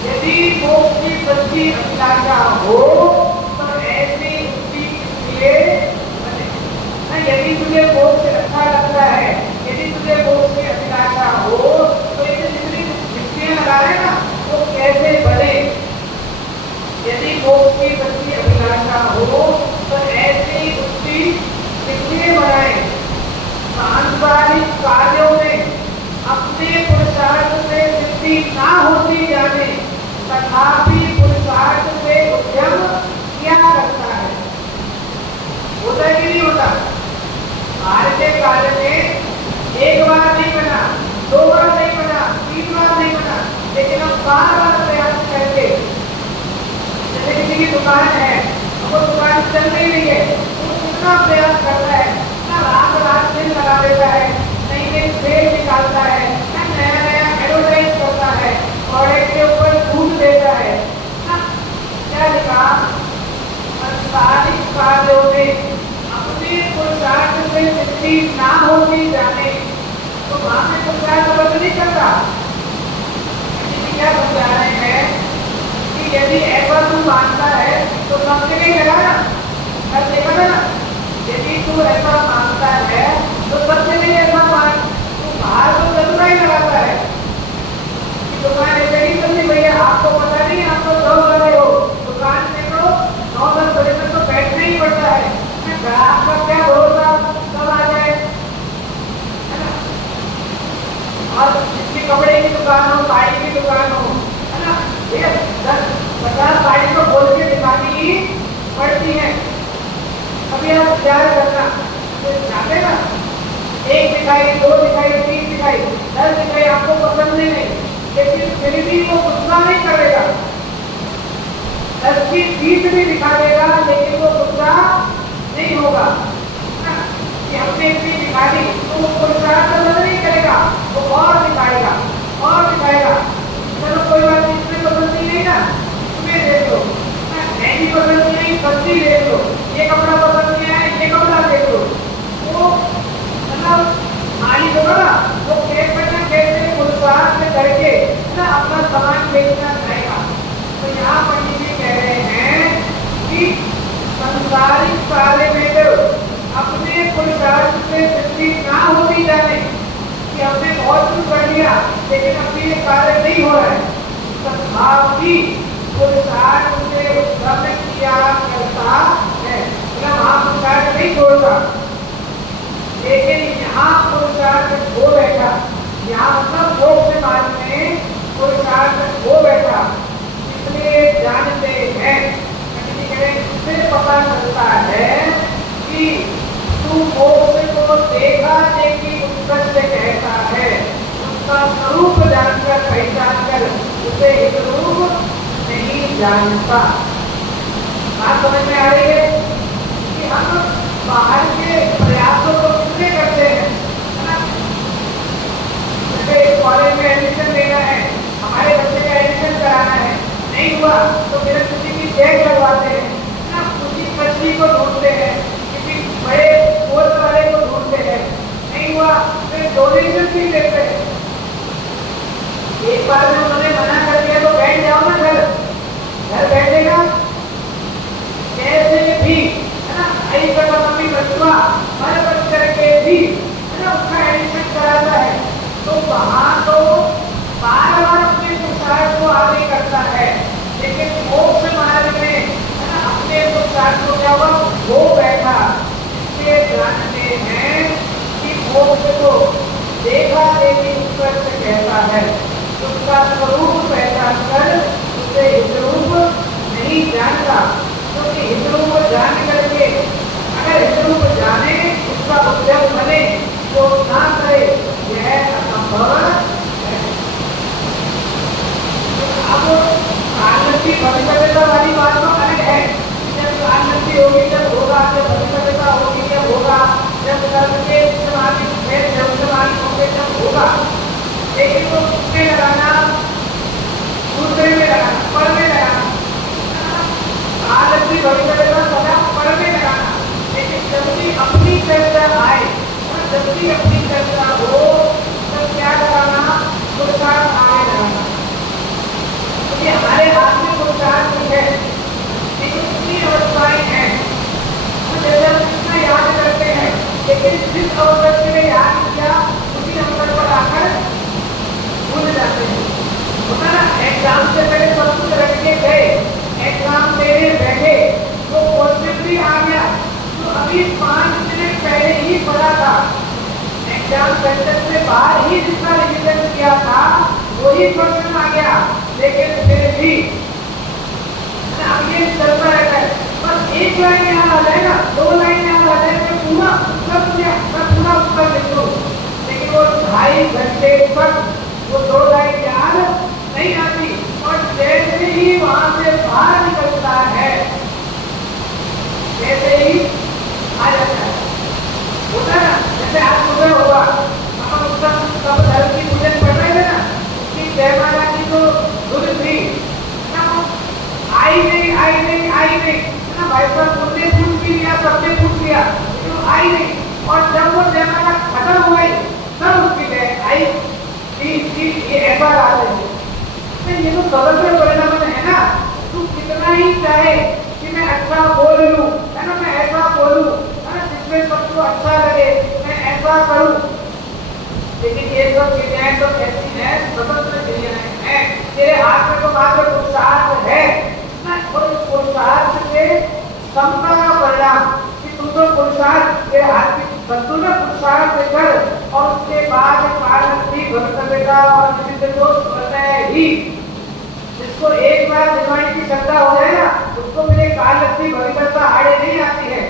यदि मोक्ष की सच्ची अभिलाषा हो तो ऐसी युक्ति इसलिए बने। यदि तुझे मोक्ष अच्छा लगता है, यदि तुझे मोक्ष की अभिलाषा हो तो ये जितनी युक्तियां लगा रहे ना वो कैसे बने। यदि मोक्ष की सच्ची अभिलाषा हो तो ऐसी युक्ति इसलिए बनाए, सांसारिक कार्यों में अपने पुरुषार्थ से सिद्धि ना होती जाने तथापि पुरुषार्थ से उद्यम क्या करता है। होता कि नहीं होता? भारतीय काल में एक बार नहीं बना, 2 बार नहीं बना, 3 बार नहीं बना, लेकिन हम बार-बार प्रयास करके, जैसे किसी की दुकान है, वो दुकान चल नहीं है, वो कितना प्रयास करता है, रात दिन लगा देता है, नई सेल निकालता है, नया एडवर्टाइज करता है, प्रोडक्ट के ऊपर छूट देता है ना। क्या लिखा, संसारिक कार्यों में अपने पुरुषार्थ से सिद्धि ना होती जाने, तो वहां में पुरुषार्थ बंद नहीं करता। क्या समझा रहे हैं कि यदि ऐसा तू मानता है तो सब जगह लगा ना, सब देखा था ना, यदि तू ऐसा मानता है तो सब जगह ऐसा मान, तू बाहर तो चतुराई लगाता है कि दुकान ऐसे नहीं चलती भैया, आपको पता नहीं, आप तो जॉब वाले हो, दुकान में तो 9-10 बजे तक तो बैठना ही पड़ता है, ग्राहक का क्या भरोसा कब आ जाए, है ना। और जिसकी कपड़े की दुकान हो, साड़ी की दुकान हो, है ना, ये 10-50 साड़ी को बोल के दिखानी पड़ती है। अभी आप विचार करना, तो जाते ना, 1 दिखाई, 2 दिखाई, 3 दिखाई, 10 दिखाई, आपको पसंद नहीं, लेकिन फिर भी वो गुस्सा नहीं करेगा। 10 की 20 भी दिखा देगा, लेकिन वो गुस्सा नहीं होगा कि हमने इतनी दिखा दी, तो वो पुरुषार्थ बंद नहीं करेगा, वो और दिखाएगा और दिखाएगा। चलो कोई बात नहीं, इसमें पसंद नहीं ना, तुम्हें देख लो, महंगी पसंद नहीं, सस्ती देख लो, ये कपड़ा पसंद नहीं आया, ये कपड़ा देख लो। वो मतलब मालिक होगा ना, वो कैसे पुरुषार्थ करके ना अपना सामान बेचना चाहेगा। तो यहाँ पंडित जी कह रहे हैं कि सांसारिक कार्य में तो अपने पुरुषार्थ से सिद्धि ना होती जाने कि हमने बहुत कुछ कर लिया लेकिन अपने ये कार्य नहीं हो रहा है, तथापि पुरुषार्थ से उत्पन्न किया करता है, मतलब वहां पुरुषार्थ नहीं छोड़ता। लेकिन यहाँ पुरुषार्थ हो बैठा, यहाँ मतलब मोक्ष मार्ग में पुरुषार्थ हो बैठा, इसलिए जानते हैं, इससे पता चलता है कि तू मोक्ष को देखा देखी उत्कर्ष कहता है, उसका स्वरूप जानकर पहचान कर उसे एक रूप नहीं जानता। बात समझ में आ रही है कि हम बाहर के प्रयासों को कितने करते हैं, है ना? जैसे कॉलेज में एडमिशन लेना है, हमारे बच्चे का एडमिशन कराना है, नहीं हुआ तो फिर किसी की टैग लगवाते हैं ना, किसी कस्टडी को ढूंढते हैं, किसी बड़े कोर्स वाले को ढूंढते हैं, नहीं हुआ फिर डोनेशन भी लेते हैं। एक बार में उन्होंने मना कर दिया तो बैठ जाओ ना, घर बैठेगा कैसे भी, है ना? आई का मम्मी बचवा मर बच करके भी, है ना, उसका एडमिशन कराता है, तो वहां तो बार बार अपने पुरुषार्थ को आगे करता है, लेकिन मोक्ष मार्ग में, है ना, अपने पुरुषार्थ को क्या हुआ वो बैठा। इसलिए जानते हैं कि मोक्ष को देखा देखी उत्कर्ष कहता है, उसका स्वरूप पहचान कर उसे हितरूप नहीं जानता, क्योंकि हितरूप जान करके अगर हितरूप जाने उसका उद्यम बने तो ना करे, यह असंभव है। अब कालनती भविष्यता वाली बात तो अलग है, जब कालनती होगी जब होगा, जब भविष्यता होगी जब होगा, जब कर्म के समाधि जब समाधि होंगे जब होगा, लेकिन वो उसमें लगाना, दूसरे में लगाना, पर में लगाना, कालनती भविष्यता सदा पर में लगाना, लेकिन जब भी अपनी चर्चा आए, जब भी अपनी चर्चा हो तब क्या लगाना, पुरुषार्थ आगे लगाना, क्योंकि हमारे हाथ में पुरुषार्थ है, लेकिन कितनी अवस्थाएं हैं, जैसे हम कितना याद करते हैं, लेकिन जिस अवसर के लिए याद किया उसी अवसर पर आकर भूल जाते हैं। होता ना, एग्जाम से पहले सब कुछ रख के गए, एग्जाम देने बैठे तो क्वेश्चन भी आ गया तो अभी 5 मिनट पहले ही पढ़ा था, एग्जाम सेंटर से बाहर ही जितना रिवीजन किया था वही क्वेश्चन आ गया, लेकिन फिर भी अब ये चलता रहता है, बस एक लाइन याद आ जाए ना, 2 लाइन याद आ जाए तो पूरा पूरा उत्तर लिख दो, लेकिन वो 2.5 घंटे तक वो 2 लाइन याद नहीं आती, और जैसे ही वहां से बाहर निकलता है जैसे ही आ जाता है। होता ना, जैसे आज सुबह होगा हम उसका सब धर्म की पूजन पढ़ रहे थे ना, उसकी जय माला की तो धुन थी ना, आई नहीं ना, भाई साहब उनने पूछ भी लिया, सबने पूछ लिया, तो आई नहीं, और जब वो जय माला खत्म हो गई तब उसकी जय आई, ये ऐसा आ रही है, ये तो सबल से परिणाम है ना। तू कितना ही चाहे कि मैं अच्छा बोल लूं, है ना, मैं ऐसा बोलूं, है ना, जिसमें सबको अच्छा लगे, मैं ऐसा करूं, लेकिन ये सब क्रियाएं तो कैसी हैं, स्वतंत्र क्रियाएं हैं, तेरे हाथ में तो मात्र पुरुषार्थ है ना, और इस पुरुषार्थ से समता का परिणाम कि तू तो पुरुषार्थ तेरे हाथ की बंधु में पुरुषार्थ कर, और उसके बाद कालनती भविष्यता और निमित्त दोष बताए ही, जिसको एक बार निर्माण की श्रद्धा हो जाए ना, उसको फिर कालनती भविष्यता आड़े नहीं आती है,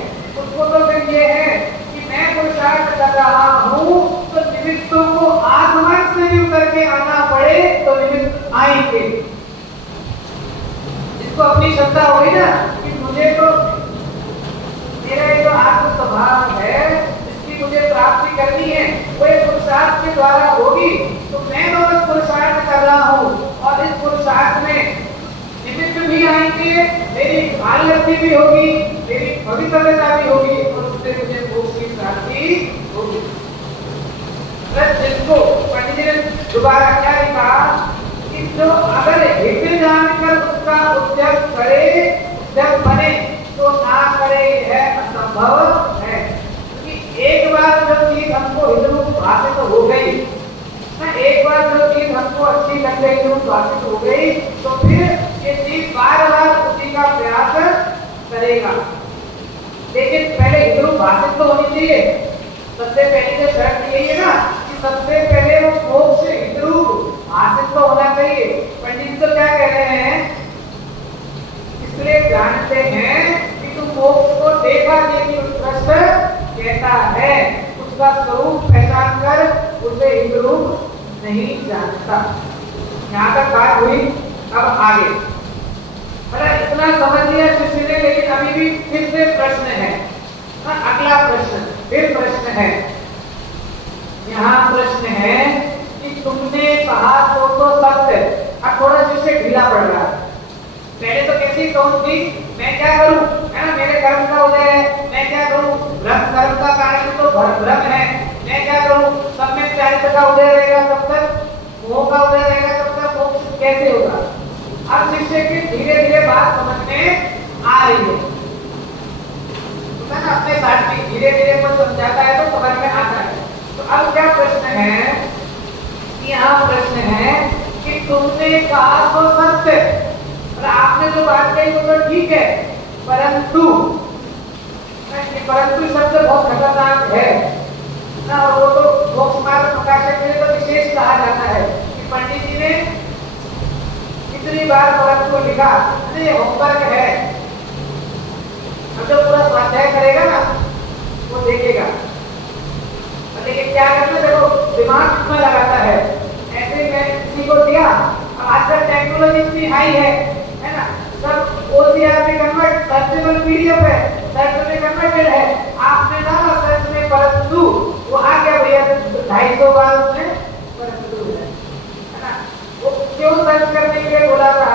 उसको तो फिर ये है कि मैं पुरुषार्थ कर रहा हूँ तो निमित्तों को आसमान से भी उतर के आना पड़े तो निमित्त आएंगे। जिसको अपनी श्रद्धा होगी ना कि मुझे तो मेरा ये जो आत्म स्वभाव है इसकी मुझे प्राप्ति करनी है, वो एक पुरुषार्थ के द्वारा होगी, तो मैं तो बस पुरुषार्थ कर रहा हूँ, और इस पुरुषार्थ में निमित्त भी आएंगे, मेरी कालनती भी होगी, मेरी भविष्यता भी होगी, और उससे मुझे मोक्ष की प्राप्ति होगी। जिसको पंडित ने दोबारा क्या लिखा कि जो अगर हित जानकर उसका उद्यम करे, उद्यम बने तो ना करे संभव है, क्योंकि एक बार जो चीज हमको हितरूप भाषित हो गई ना, एक बार जो चीज हमको अच्छी लग गई, हितरूप भाषित हो गई, तो फिर ये चीज बार बार उसी का प्रयास करेगा। लेकिन पहले हितरूप भाषित तो होनी चाहिए। सबसे पहली जो शर्त यही है ना कि सबसे पहले वो मोक्ष हितरूप भाषित तो होना चाहिए। पंडित तो क्या कह रहे हैं, इसलिए जानते हैं कि तुम मोक्ष को देखा देखी उत्कृष्ट कहता है, उसका स्वरूप पहचान कर उसे हितरूप नहीं जानता। यहाँ तक बात हुई। अब आगे इतना समझ लिया शिष्य ने, लेकिन अभी भी फिर से प्रश्न है। अगला प्रश्न, फिर प्रश्न है, यहाँ प्रश्न है कि तुमने कहा तो सत्य। अब थोड़ा शिष्य ढीला पड़ रहा है। पहले तो कैसी टोन थी, मैं क्या करूं, है ना, मेरे कर्म का उदय है, मैं क्या करूं, भ्रम कर्म का कारण तो भ्रम है, मैं क्या करूं, सब में चारित्र का उदय रहेगा तब तक, मोह का उदय रहेगा तब तक मोक्ष कैसे होगा। अब शिष्य की धीरे धीरे बात समझ में आ रही है, ना, अपने साथ में धीरे धीरे कोई समझाता है तो समझ में आता है। तो अब क्या प्रश्न है, यहाँ प्रश्न है कि तुमने कहा तो सत्य, और आपने जो बात कही वो तो ठीक है, परंतु शब्द बहुत खतरनाक है ना, और वो तो मोक्ष मार्ग प्रकाशक के लिए तो विशेष कहा जाता है कि पंडित जी ने कितनी बार परंतु लिखा, ये होमवर्क है। अब जो पूरा स्वाध्याय करेगा ना वो देखेगा, लेकिन क्या करना, देखो दिमाग कितना लगाता है। ऐसे मैं किसी को दिया, अब आजकल टेक्नोलॉजी इतनी हाई है ना, सब OCR में कन्वर्ट, सर्चेबल PDF है, सर्च में कन्वर्टेड है, आपने डाला सर्च में परंतु, वो आ गया भैया 250 बार उसने परंतु है ना। वो क्यों सर्च करने के लिए बोला था,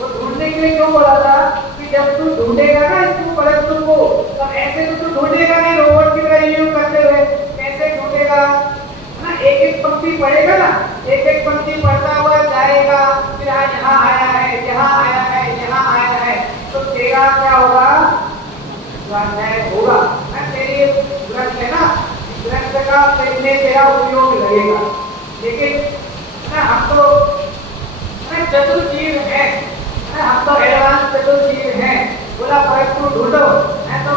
वो ढूंढने के लिए क्यों बोला था कि जब तू ढूंढेगा ना इसको परंतु को, तब ऐसे तो तू ढूंढेगा नहीं रोबोट की तरह यूं करते हुए, कैसे ढूंढेगा ना, एक एक पंक्ति पढ़ेगा ना, एक एक पंक्ति पढ़ता हुआ जाएगा, फिर यहाँ आया है, यहाँ आया है, यहाँ आया है, तो तेरा क्या होगा, स्वाध्याय होगा ना। तेरी ग्रंथ है ना, ग्रंथ का तेरा उपयोग लगेगा। लेकिन ना हम तो चतुर्जीव है ना, हम तो एडवांस चतुर्जीव हैं, बोला परंतु ढूंढो, मैं तो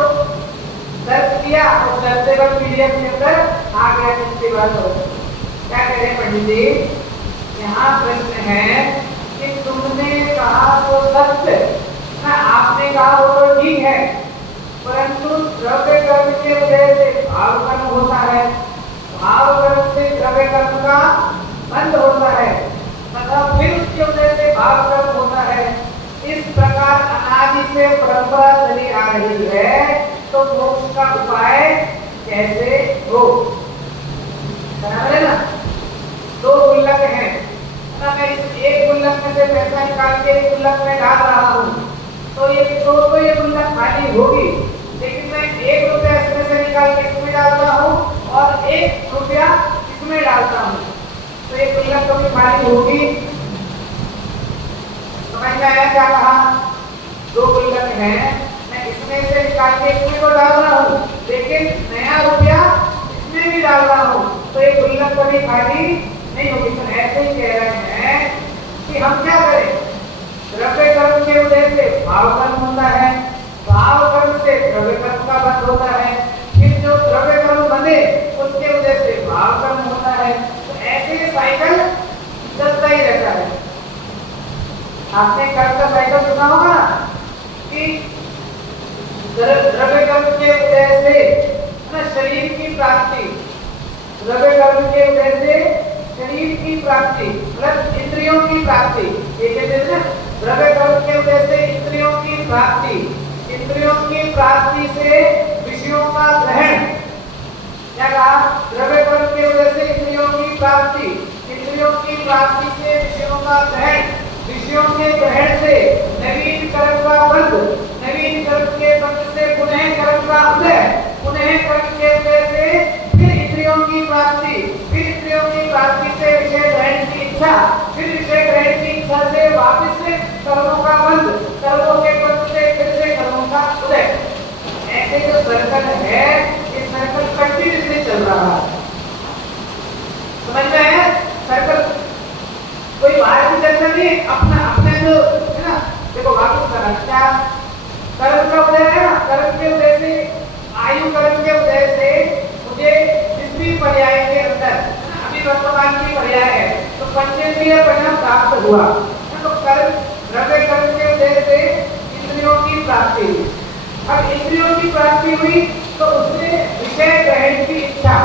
सर्च किया और सर्चेबल PDF के अंदर आ गया। कितनी बात हो, क्या कह रहे हैं पंडित जी, यहाँ प्रश्न है कि तुमने कहा तो सत्य ना, आपने कहा वो तो ठीक है, परंतु द्रव्य कर्म के वजह से भाव कर्म होता है, भाव कर्म से द्रव्य कर्म का बंध होता है, तथा फिर उसकी वजह से भाव कर्म होता है। इस प्रकार अनादि से परंपरा चली आ रही है, तो मोक्ष का उपाय कैसे हो। बराबर है ना, दो गुल्लक हैं ना, मैं इस एक गुल्लक में से पैसा निकाल के एक गुल्लक में डाल रहा हूँ, तो ये गुल्लक खाली होगी, लेकिन मैं 1 रुपया इसमें से निकाल के इसमें डालता हूँ और 1 रुपया इसमें डालता हूँ, तो ये गुल्लक तो खाली होगी। समझ में आया क्या कहा, 2 गुल्लक हैं, मैं इसमें से निकाल के इसमें को डाल रहा हूँ, लेकिन नया रुपया इसमें भी डाल रहा हूँ, तो ये गुल्लक कभी खाली नहीं होगी। तो ऐसे ही कह रहे हैं कि हम क्या करें, द्रव्य कर्म के वजह से भाव कर्म होता है, भाव कर्म से द्रव्य कर्म का बंध होता है, फिर जो द्रव्य कर्म बंधे उसके वजह से भाव कर्म होता है, तो ऐसे साइकिल चलता ही रहता है। आपने कर्म का साइकिल सुना होगा कि द्रव्य कर्म के वजह से ना शरीर की प्राप्ति, द्रव्य कर्म के वजह से शरीर की प्राप्ति मतलब इंद्रियों की प्राप्ति, ये कहते हैं ना, द्रव्य कर्म के वजह से इंद्रियों की प्राप्ति, इंद्रियों की प्राप्ति से विषयों का ग्रहण, क्या कहा, द्रव्य कर्म के वजह से इंद्रियों की प्राप्ति, इंद्रियों की प्राप्ति से विषयों का ग्रहण, विषयों के ग्रहण से नवीन कर्म का बंध, नवीन कर्म के बंध से पुनः कर्म का उदय, पुनः कर्म के उदय से फिर इंद्रियों की प्राप्ति, फिर इंद्रियों की प्राप्ति से विषय ग्रहण की इच्छा, फिर विषय ग्रहण की इच्छा से वापस से कर्मों का बंध, कर्मों के बंध से फिर से कर्मों का उदय। ऐसे जो सर्कल है ये सर्कल कंटिन्यूसली चल रहा है। समझ में आया? सर्कल कोई बाहर की चर्चा नहीं, अपना अपने जो है ना, देखो वापस करा क्या कर्म का उदय है ना, कर्म के उदय से आयु कर्म के उदय से मुझे जिस भी पर्याय के अंदर अभी वर्तमान की पर्याय है तो पंचेंद्रिय परिणाम प्राप्त हुआ। तो कर्म द्रव्य कर्म के उदय से इंद्रियों की प्राप्ति हुई। अब इंद्रियों की प्राप्ति हुई तो उसमें विषय ग्रहण की इच्छा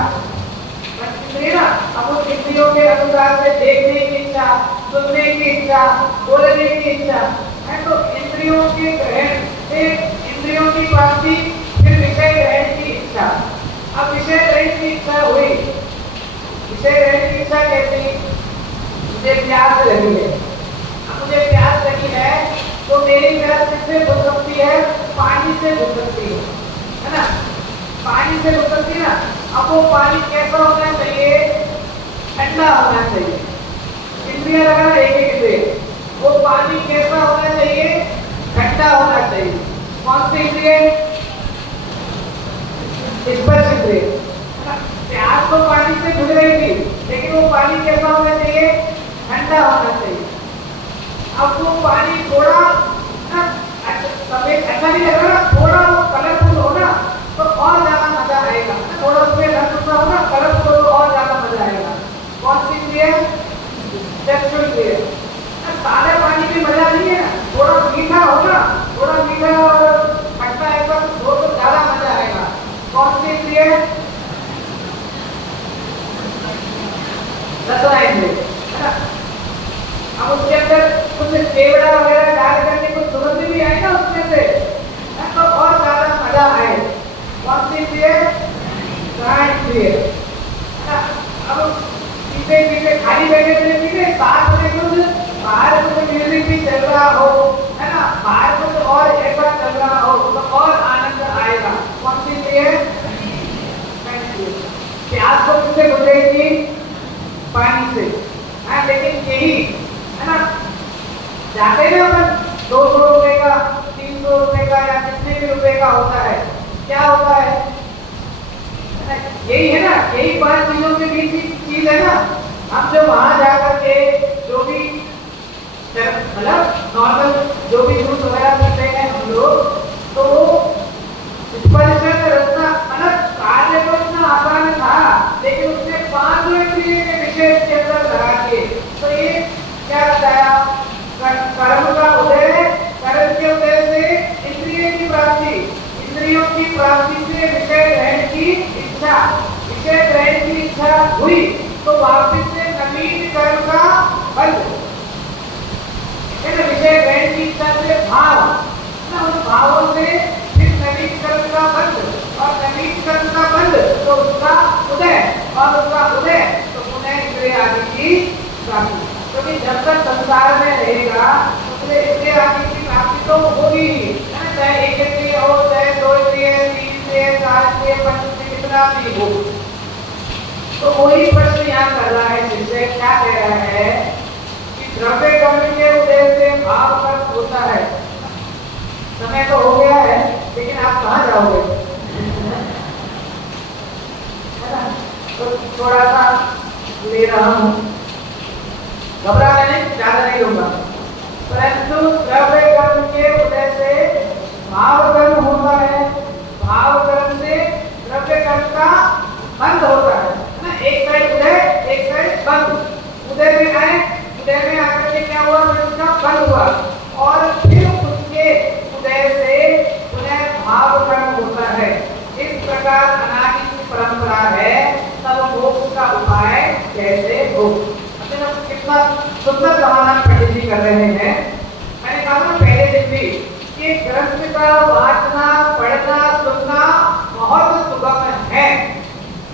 इंद्रिय ना, अब उस इंद्रियों के अनुसार से देखने की इच्छा, सुनने की इच्छा, बोलने की इच्छा है। तो इंद्रियों के ग्रहण से इंद्रियों की प्राप्ति, फिर विषय ग्रहण की इच्छा। अब विषय ग्रहण की इच्छा हुई, विषय ग्रहण की इच्छा कैसी? मुझे प्यास लगी है। अब मुझे प्यास लगी है तो मेरी प्यास किससे बुझ सकती है? पानी से बुझ सकती है ना, पानी से बुझ सकती है ना। अब वो पानी कैसा होना चाहिए? ठंडा होना चाहिए। इंद्रिय लगाना एक एक इंद्रिय, वो पानी कैसा होना चाहिए? ठंडा होना चाहिए। कौन सी इंद्रिय? स्पर्श इंद्रिय। प्यास तो पानी से बुझ रही थी, लेकिन वो पानी कैसा होना चाहिए? ठंडा होना चाहिए। अब वो पानी थोड़ा सफेद अच्छा नहीं लग रहा, थोड़ा वो कलरफुल हो ना तो और ज्यादा मजा आएगा। थोड़ा उसमें रंग दूसरा हो ना, कलरफुल हो तो और ज्यादा मजा आएगा। कौन सी इंद्रिय? चक्षु इंद्रिय। सारे पानी में मजा नहीं है, थोड़ा मीठा हो ना, थोड़ा मीठा और खट्टा ऐसा हो तो ज्यादा मजा आएगा। कौन सी इंद्रिय? रसना इंद्रिय। अब उसके अंदर कुछ केवड़ा वगैरह डाल करके कुछ सुगंध भी आए ना उसमें से, तो और ज्यादा मजा आए। कौन सी इंद्रिय? घ्राण इंद्रिय। अब पीछे पीछे खाली बैठे थे, पीछे साथ में कुछ बाहर कुछ म्यूजिक भी चल रहा हो, है ना, बाहर कुछ और ऐसा चल रहा हो तो और आनंद आएगा। कौन सी इंद्रिय? प्यास को किससे बुझेगी? पानी से। हाँ, लेकिन यही है ना, जाते ना अपन 200 रुपए का, 300 रुपए का या कितने भी रुपए का होता है, क्या होता है? यही है ना, यही 5 चीजों के बीच की चीज है ना। हम जो वहां जाकर के जो भी मतलब नॉर्मल जो भी जूस वगैरह पीते हैं हम लोग, तो स्पर्श रसना मतलब कार्य तो इतना आसान था, लेकिन उसने 5 इंद्रिय के विषय के अंदर लगा के तो ये क्या बताया? कर्म का उदय, कर्म के उदय से इंद्रिय की प्राप्ति, इंद्रियों की प्राप्ति से विषय ग्रहण की इच्छा, विषय ग्रहण की इच्छा हुई तो वापस से नवीन कर्म का बंध है ना। विषय ग्रहण की इच्छा से भाव ना, उस भावों से फिर नवीन कर्म का बंध, और नवीन कर्म का बंध तो उसका उदय, और उसका उदय तो पुनः इंद्रिय आदि की प्राप्ति। क्योंकि जब तक संसार में रहेगा उससे इंद्रिय आदि की प्राप्ति तो होगी ही, चाहे एक इंद्रिय हो, चाहे 2 इंद्रिय, 3 इंद्रिय, 4 इंद्रिय, 5 इंद्रिय, कितना भी हो। तो वही प्रश्न यहाँ कर रहा है, जिससे क्या कह रहा है कि द्रव्य कर्म के उदय से भाव कर्म होता है। समय तो हो गया है, लेकिन आप कहाँ जाओगे? है ना, तो थोड़ा सा ले रहा हूँ, घबराना नहीं, ज्यादा नहीं लूंगा। परंतु द्रव्य कर्म के उदय से भाव कर्म होता है, भाव कर्म से द्रव्य कर्म का बंध होता है ना। एक साइड उदय, एक साइड बंध। उदय में आए, उदय में आकर के क्या हुआ? उसका बंध हुआ, और फिर उसके उदय से पुनः भाव कर्म होता है। इस प्रकार अनादि परंपरा है, तब मोक्ष का उपाय कैसे हो? कितना सुंदर समाधान पंडित जी कर रहे हैं। मैंने कहा था पहले दिन भी कि ग्रंथ का वाचना, पढ़ना, सुनना बहुत सुगम है।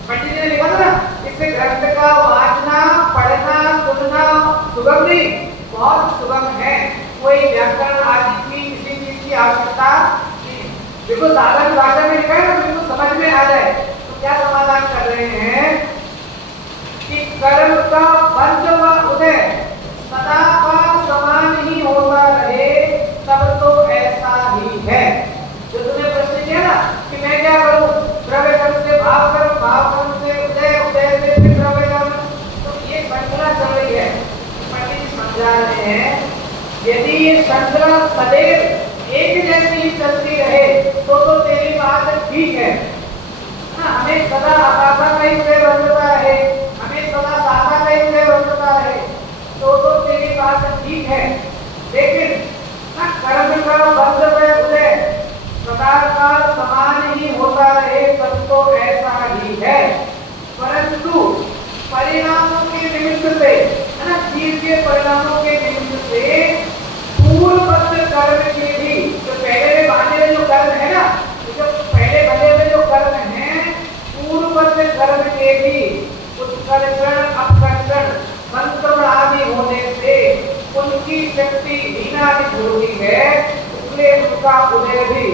पंडित जी ने लिखा था ना, इससे ग्रंथ का वाचना, पढ़ना, सुनना सुगम नहीं, बहुत सुगम है। कोई व्याकरण आदि की किसी चीज की आवश्यकता नहीं। बिल्कुल साधारण भाषा में लिखा है ना, बिल्कुल समझ में आ जाए। तो क्या समाधान कर रहे हैं कि कर्म का बंध व उदय सदा का समान ही होता रहे, तब तो ऐसा ही है। जो तुमने प्रश्न किया ना कि मैं क्या करूं? द्रव्य कर्म से भाव कर्म, भाव कर्म से उदय, उदय से फिर द्रव्य कर्म। तो ये श्रृंखला चल रही है। पंडित जी समझा रहे हैं यदि ये श्रृंखला सदैव एक जैसी ही चलती रहे तो तेरी बात ठीक है ना। हमें सदा साकार नहीं हुए बदलता है, हमें सदा साकार नहीं हुए बदलता है तो तेरी बात ठीक है। लेकिन ना कर्म का बंध में उदय सदा का समान ही होता रहे तब तो ऐसा ही है। परंतु परिणामों के निमित्त से है ना, जीव के परिणामों के निमित्त से पूर्ववत कर्म के भी जो पहले में बांधे हुए जो कर्म है ना, जो पहले बने हुए जो कर्म है, पूर्ववत कर्म के भी उत्कर्षण अपकर्षण संक्रमण आदि होने से उनकी शक्ति हीनादि होती है, इसलिए उनका उदय भी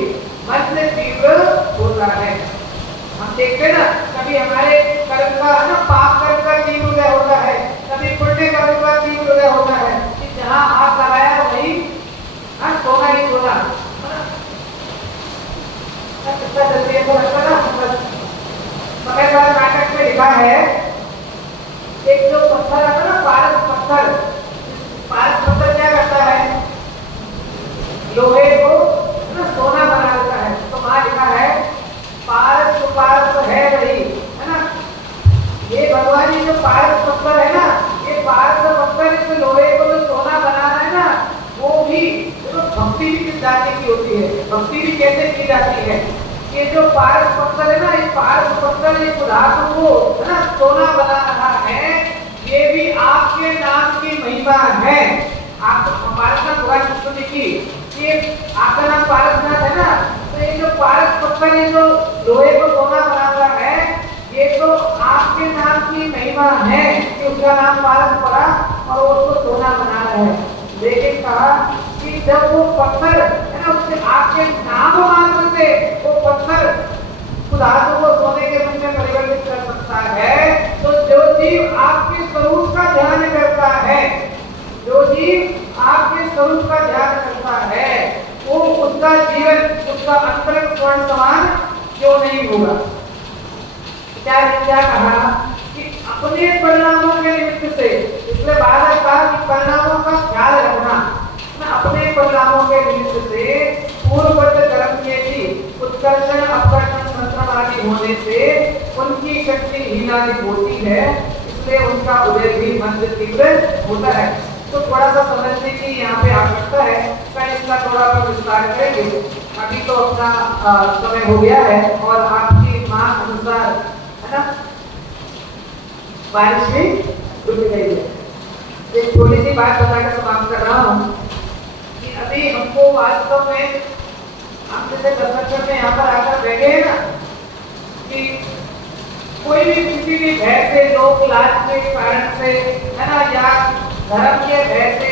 मंद तीव्र होता है। हम देखते हैं ना, कभी हमारे कर्म का है ना, पाप कर्म का तीव्र उदय होता है, कभी पुण्य कर्म का तीव्र उदय होता है कि जहाँ हाथ लगाया वही सोना ही सोना। कितना जल्दी है तो लगता ना, समय पर नाटक में लिखा है एक जो पत्थर आता ना, पारस पत्थर, पारस पत्थर क्या करता है? लोहे को ना सोना बना देता है। तो वहां लिखा है पारस पारस तो है वही, है ना। ये भगवान जी जो पारस पत्थर है ना, ये पारस पत्थर इस लोहे को जो सोना बना रहा है ना, वो भी तो भक्ति भी किस जाति की होती है, भक्ति भी कैसे की जाती है। ये जो पारस पत्थर है ना, ये पारस पत्थर इस धातु को है ना सोना बना रहा है, ये भी आपके नाम की महिमा है। आप पारसनाथ भगवान कृष्ण जी की, ये आपका नाम पारसनाथ है ना, तो ये जो पारस पत्थर ये जो लोहे को सोना बनाता है, ये तो आपके नाम की महिमा है कि उसका नाम पारस पड़ा और वो उसको सोना बना रहा है। लेकिन कहा कि जब वो पत्थर है ना, उसके आपके नाम मात्र से वो पत्थर धातु को सोने के रूप में परिवर्तित कर सकता है, तो जो जीव आपके स्वरूप का ध्यान करता है, जो जीव आपके स्वरूप का ध्यान करता है, वो उसका जीवन, उसका अंतरंग स्वर्ण समान क्यों नहीं होगा। क्या कहा कि अपने परिणामों के निमित्त से, इसलिए बार कहा कि परिणामों का ख्याल रखना, अपने परिणामों के निमित्त से पूर्ववत कर्म के भी उत्कर्षण अपकर्षण संक्रमण आदि होने से उनकी शक्ति हीनादि होती है, इसलिए उनका उदय भी मंद तीव्र होता है। तो थोड़ा सा समझने की यहाँ पे आवश्यकता है, कल इसका थोड़ा सा विस्तार करेंगे। अभी तो अपना समय हो गया है और आपकी मांग अनुसार है ना बारिश भी रुक गई है। एक छोटी सी बात बताकर समाप्त कर रहा हूँ कि अभी हमको वास्तव में हम जैसे दर्शन में यहाँ पर आकर बैठे हैं ना, कि कोई भी किसी भी भय से, लोक लाज के कारण से है ना, या धर्म के भय से,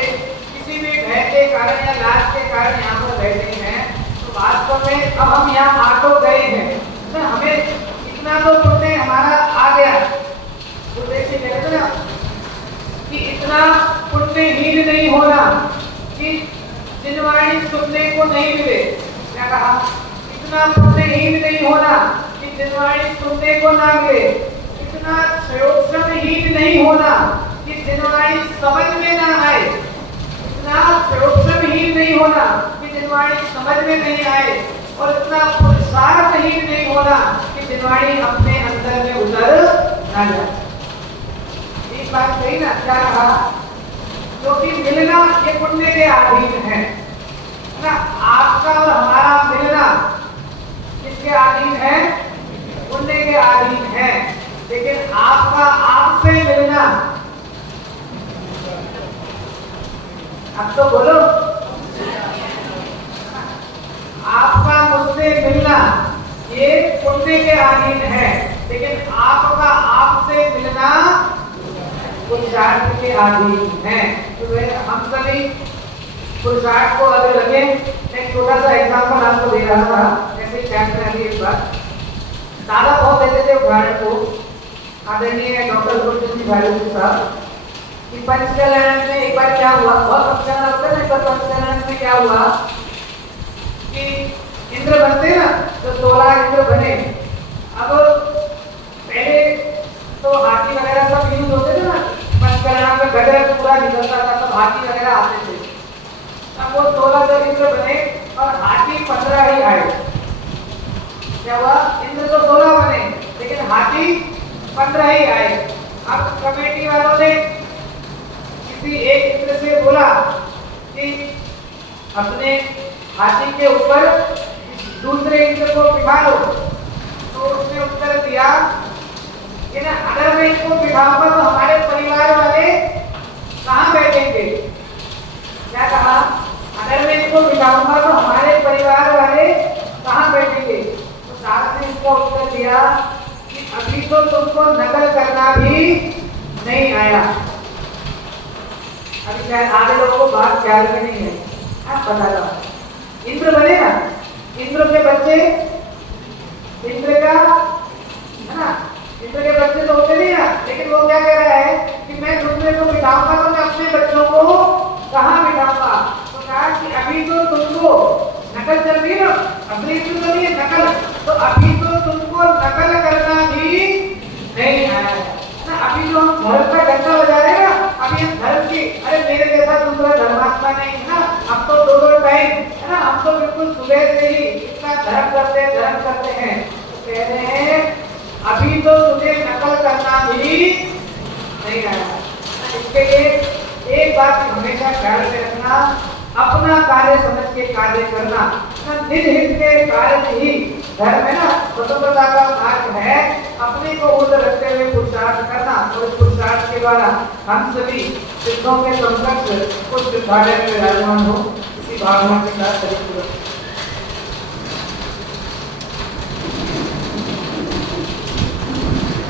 किसी भी भय के कारण या लाज के कारण यहाँ पर बैठे हैं, तो वास्तव में अब हम यहाँ आ तो गए हैं तो हमें इतना तो पुण्य हमारा आ गया। उद्देश्य कहते ना कि इतना पुण्यहीन नहीं होना कि जिनवाणी सुनने को नहीं मिले। क्या कहा? इतना पुण्यहीन नहीं होना कि जिनवाणी सुनने को ना मिले, इतना क्षयोक्षमहीन नहीं होना कि जिनवाणी समझ में ना आए, इतना क्षयोक्षमहीन नहीं होना कि जिनवाणी समझ में नहीं आए, और इतना पुरुषार्थहीन नहीं होना कि जिनवाणी अपने अंदर में उतर ना जाए। एक बात कही ना, क्या कहा? क्योंकि मिलना ये पुण्य के अधीन है ना। आपका और हमारा मिलना किसके अधीन है? पुण्य के अधीन है। लेकिन आपका आपसे मिलना, अब तो बोलो, आपका मुझसे मिलना ये पुण्य के अधीन है, लेकिन आपका आपसे मिलना पुरुषार्थ के अधीन है। तो हम सभी पुरुषार्थ को अगर रखें, एक छोटा सा एग्जाम्पल आपको दे रहा था, जैसे कैंप में अभी एक बार दादा बहुत देते थे उदाहरण को, आदरणीय डॉक्टर गुरजन जी भाई साहब, कि पंचकल्याण में एक बार क्या हुआ, बहुत अच्छा होता है ना, एक बार पंचकल्याण में क्या हुआ कि इंद्र बनते ना, तो 16 इंद्र बने। अब पहले तो हाथी वगैरह सब यूज होते थे ना, पंचकर्णा में गजर पूरा निकलता था, सब हाथी वगैरह आते थे। अब वो 16 जब इंद्र बने और हाथी 15 ही आए। क्या हुआ? इंद्र तो 16 बने लेकिन हाथी 15 ही आए। अब कमेटी वालों ने किसी एक इंद्र से बोला कि अपने हाथी के ऊपर दूसरे इंद्र को बिठा लो। तो उसने उत्तर दिया कि ना, अगर मैं इसको बिठाऊंगा तो हमारे परिवार वाले कहाँ बैठेंगे? क्या कहा? अगर मैं इसको बिठाऊंगा तो हमारे परिवार वाले कहाँ बैठेंगे? तो सारस ने इसका उत्तर दिया कि अभी तो तुमको नकल करना भी नहीं आया। अभी शायद आधे लोगों को बात ख्याल में नहीं है, आप बता दो। इंद्र बने ना, इंद्र के बच्चे, इंद्र का है ना, इंद्र के बच्चे तो होते नहीं ना, लेकिन वो क्या कह रहा है कि मैं दूसरे को बिठाऊंगा तो मैं अपने बच्चों को कहाँ बिठाऊंगा? तो कहा कि अभी तो तुमको नकल चल रही है ना, असली इंद्र तो नहीं है, नकल। तो अभी तो तुमको नकल करना भी नहीं आया है ना। अभी जो हम धर्म का घंटा बजा रहे हैं ना, अभी हम धर्म की, अरे मेरे जैसा दूसरा धर्मात्मा नहीं है ना, हम तो दो टाइम है ना, हम तो बिल्कुल सुबह से ही इतना धर्म करते हैं। तो कह रहे हैं अभी तो तुझे नकल करना भी नहीं आया। इसके लिए एक बात हमेशा ख्याल में रखना, अपना कार्य समझ के कार्य करना, निज हित के कार्य ही धर्म है ना, स्वतंत्रता का मार्ग है। अपने को ऊर्ध रखते हुए पुरुषार्थ करना, और इस पुरुषार्थ के द्वारा हम सभी सिद्धों के समकक्ष कुछ विभाजन में विराजमान हो, इसी भावना के साथ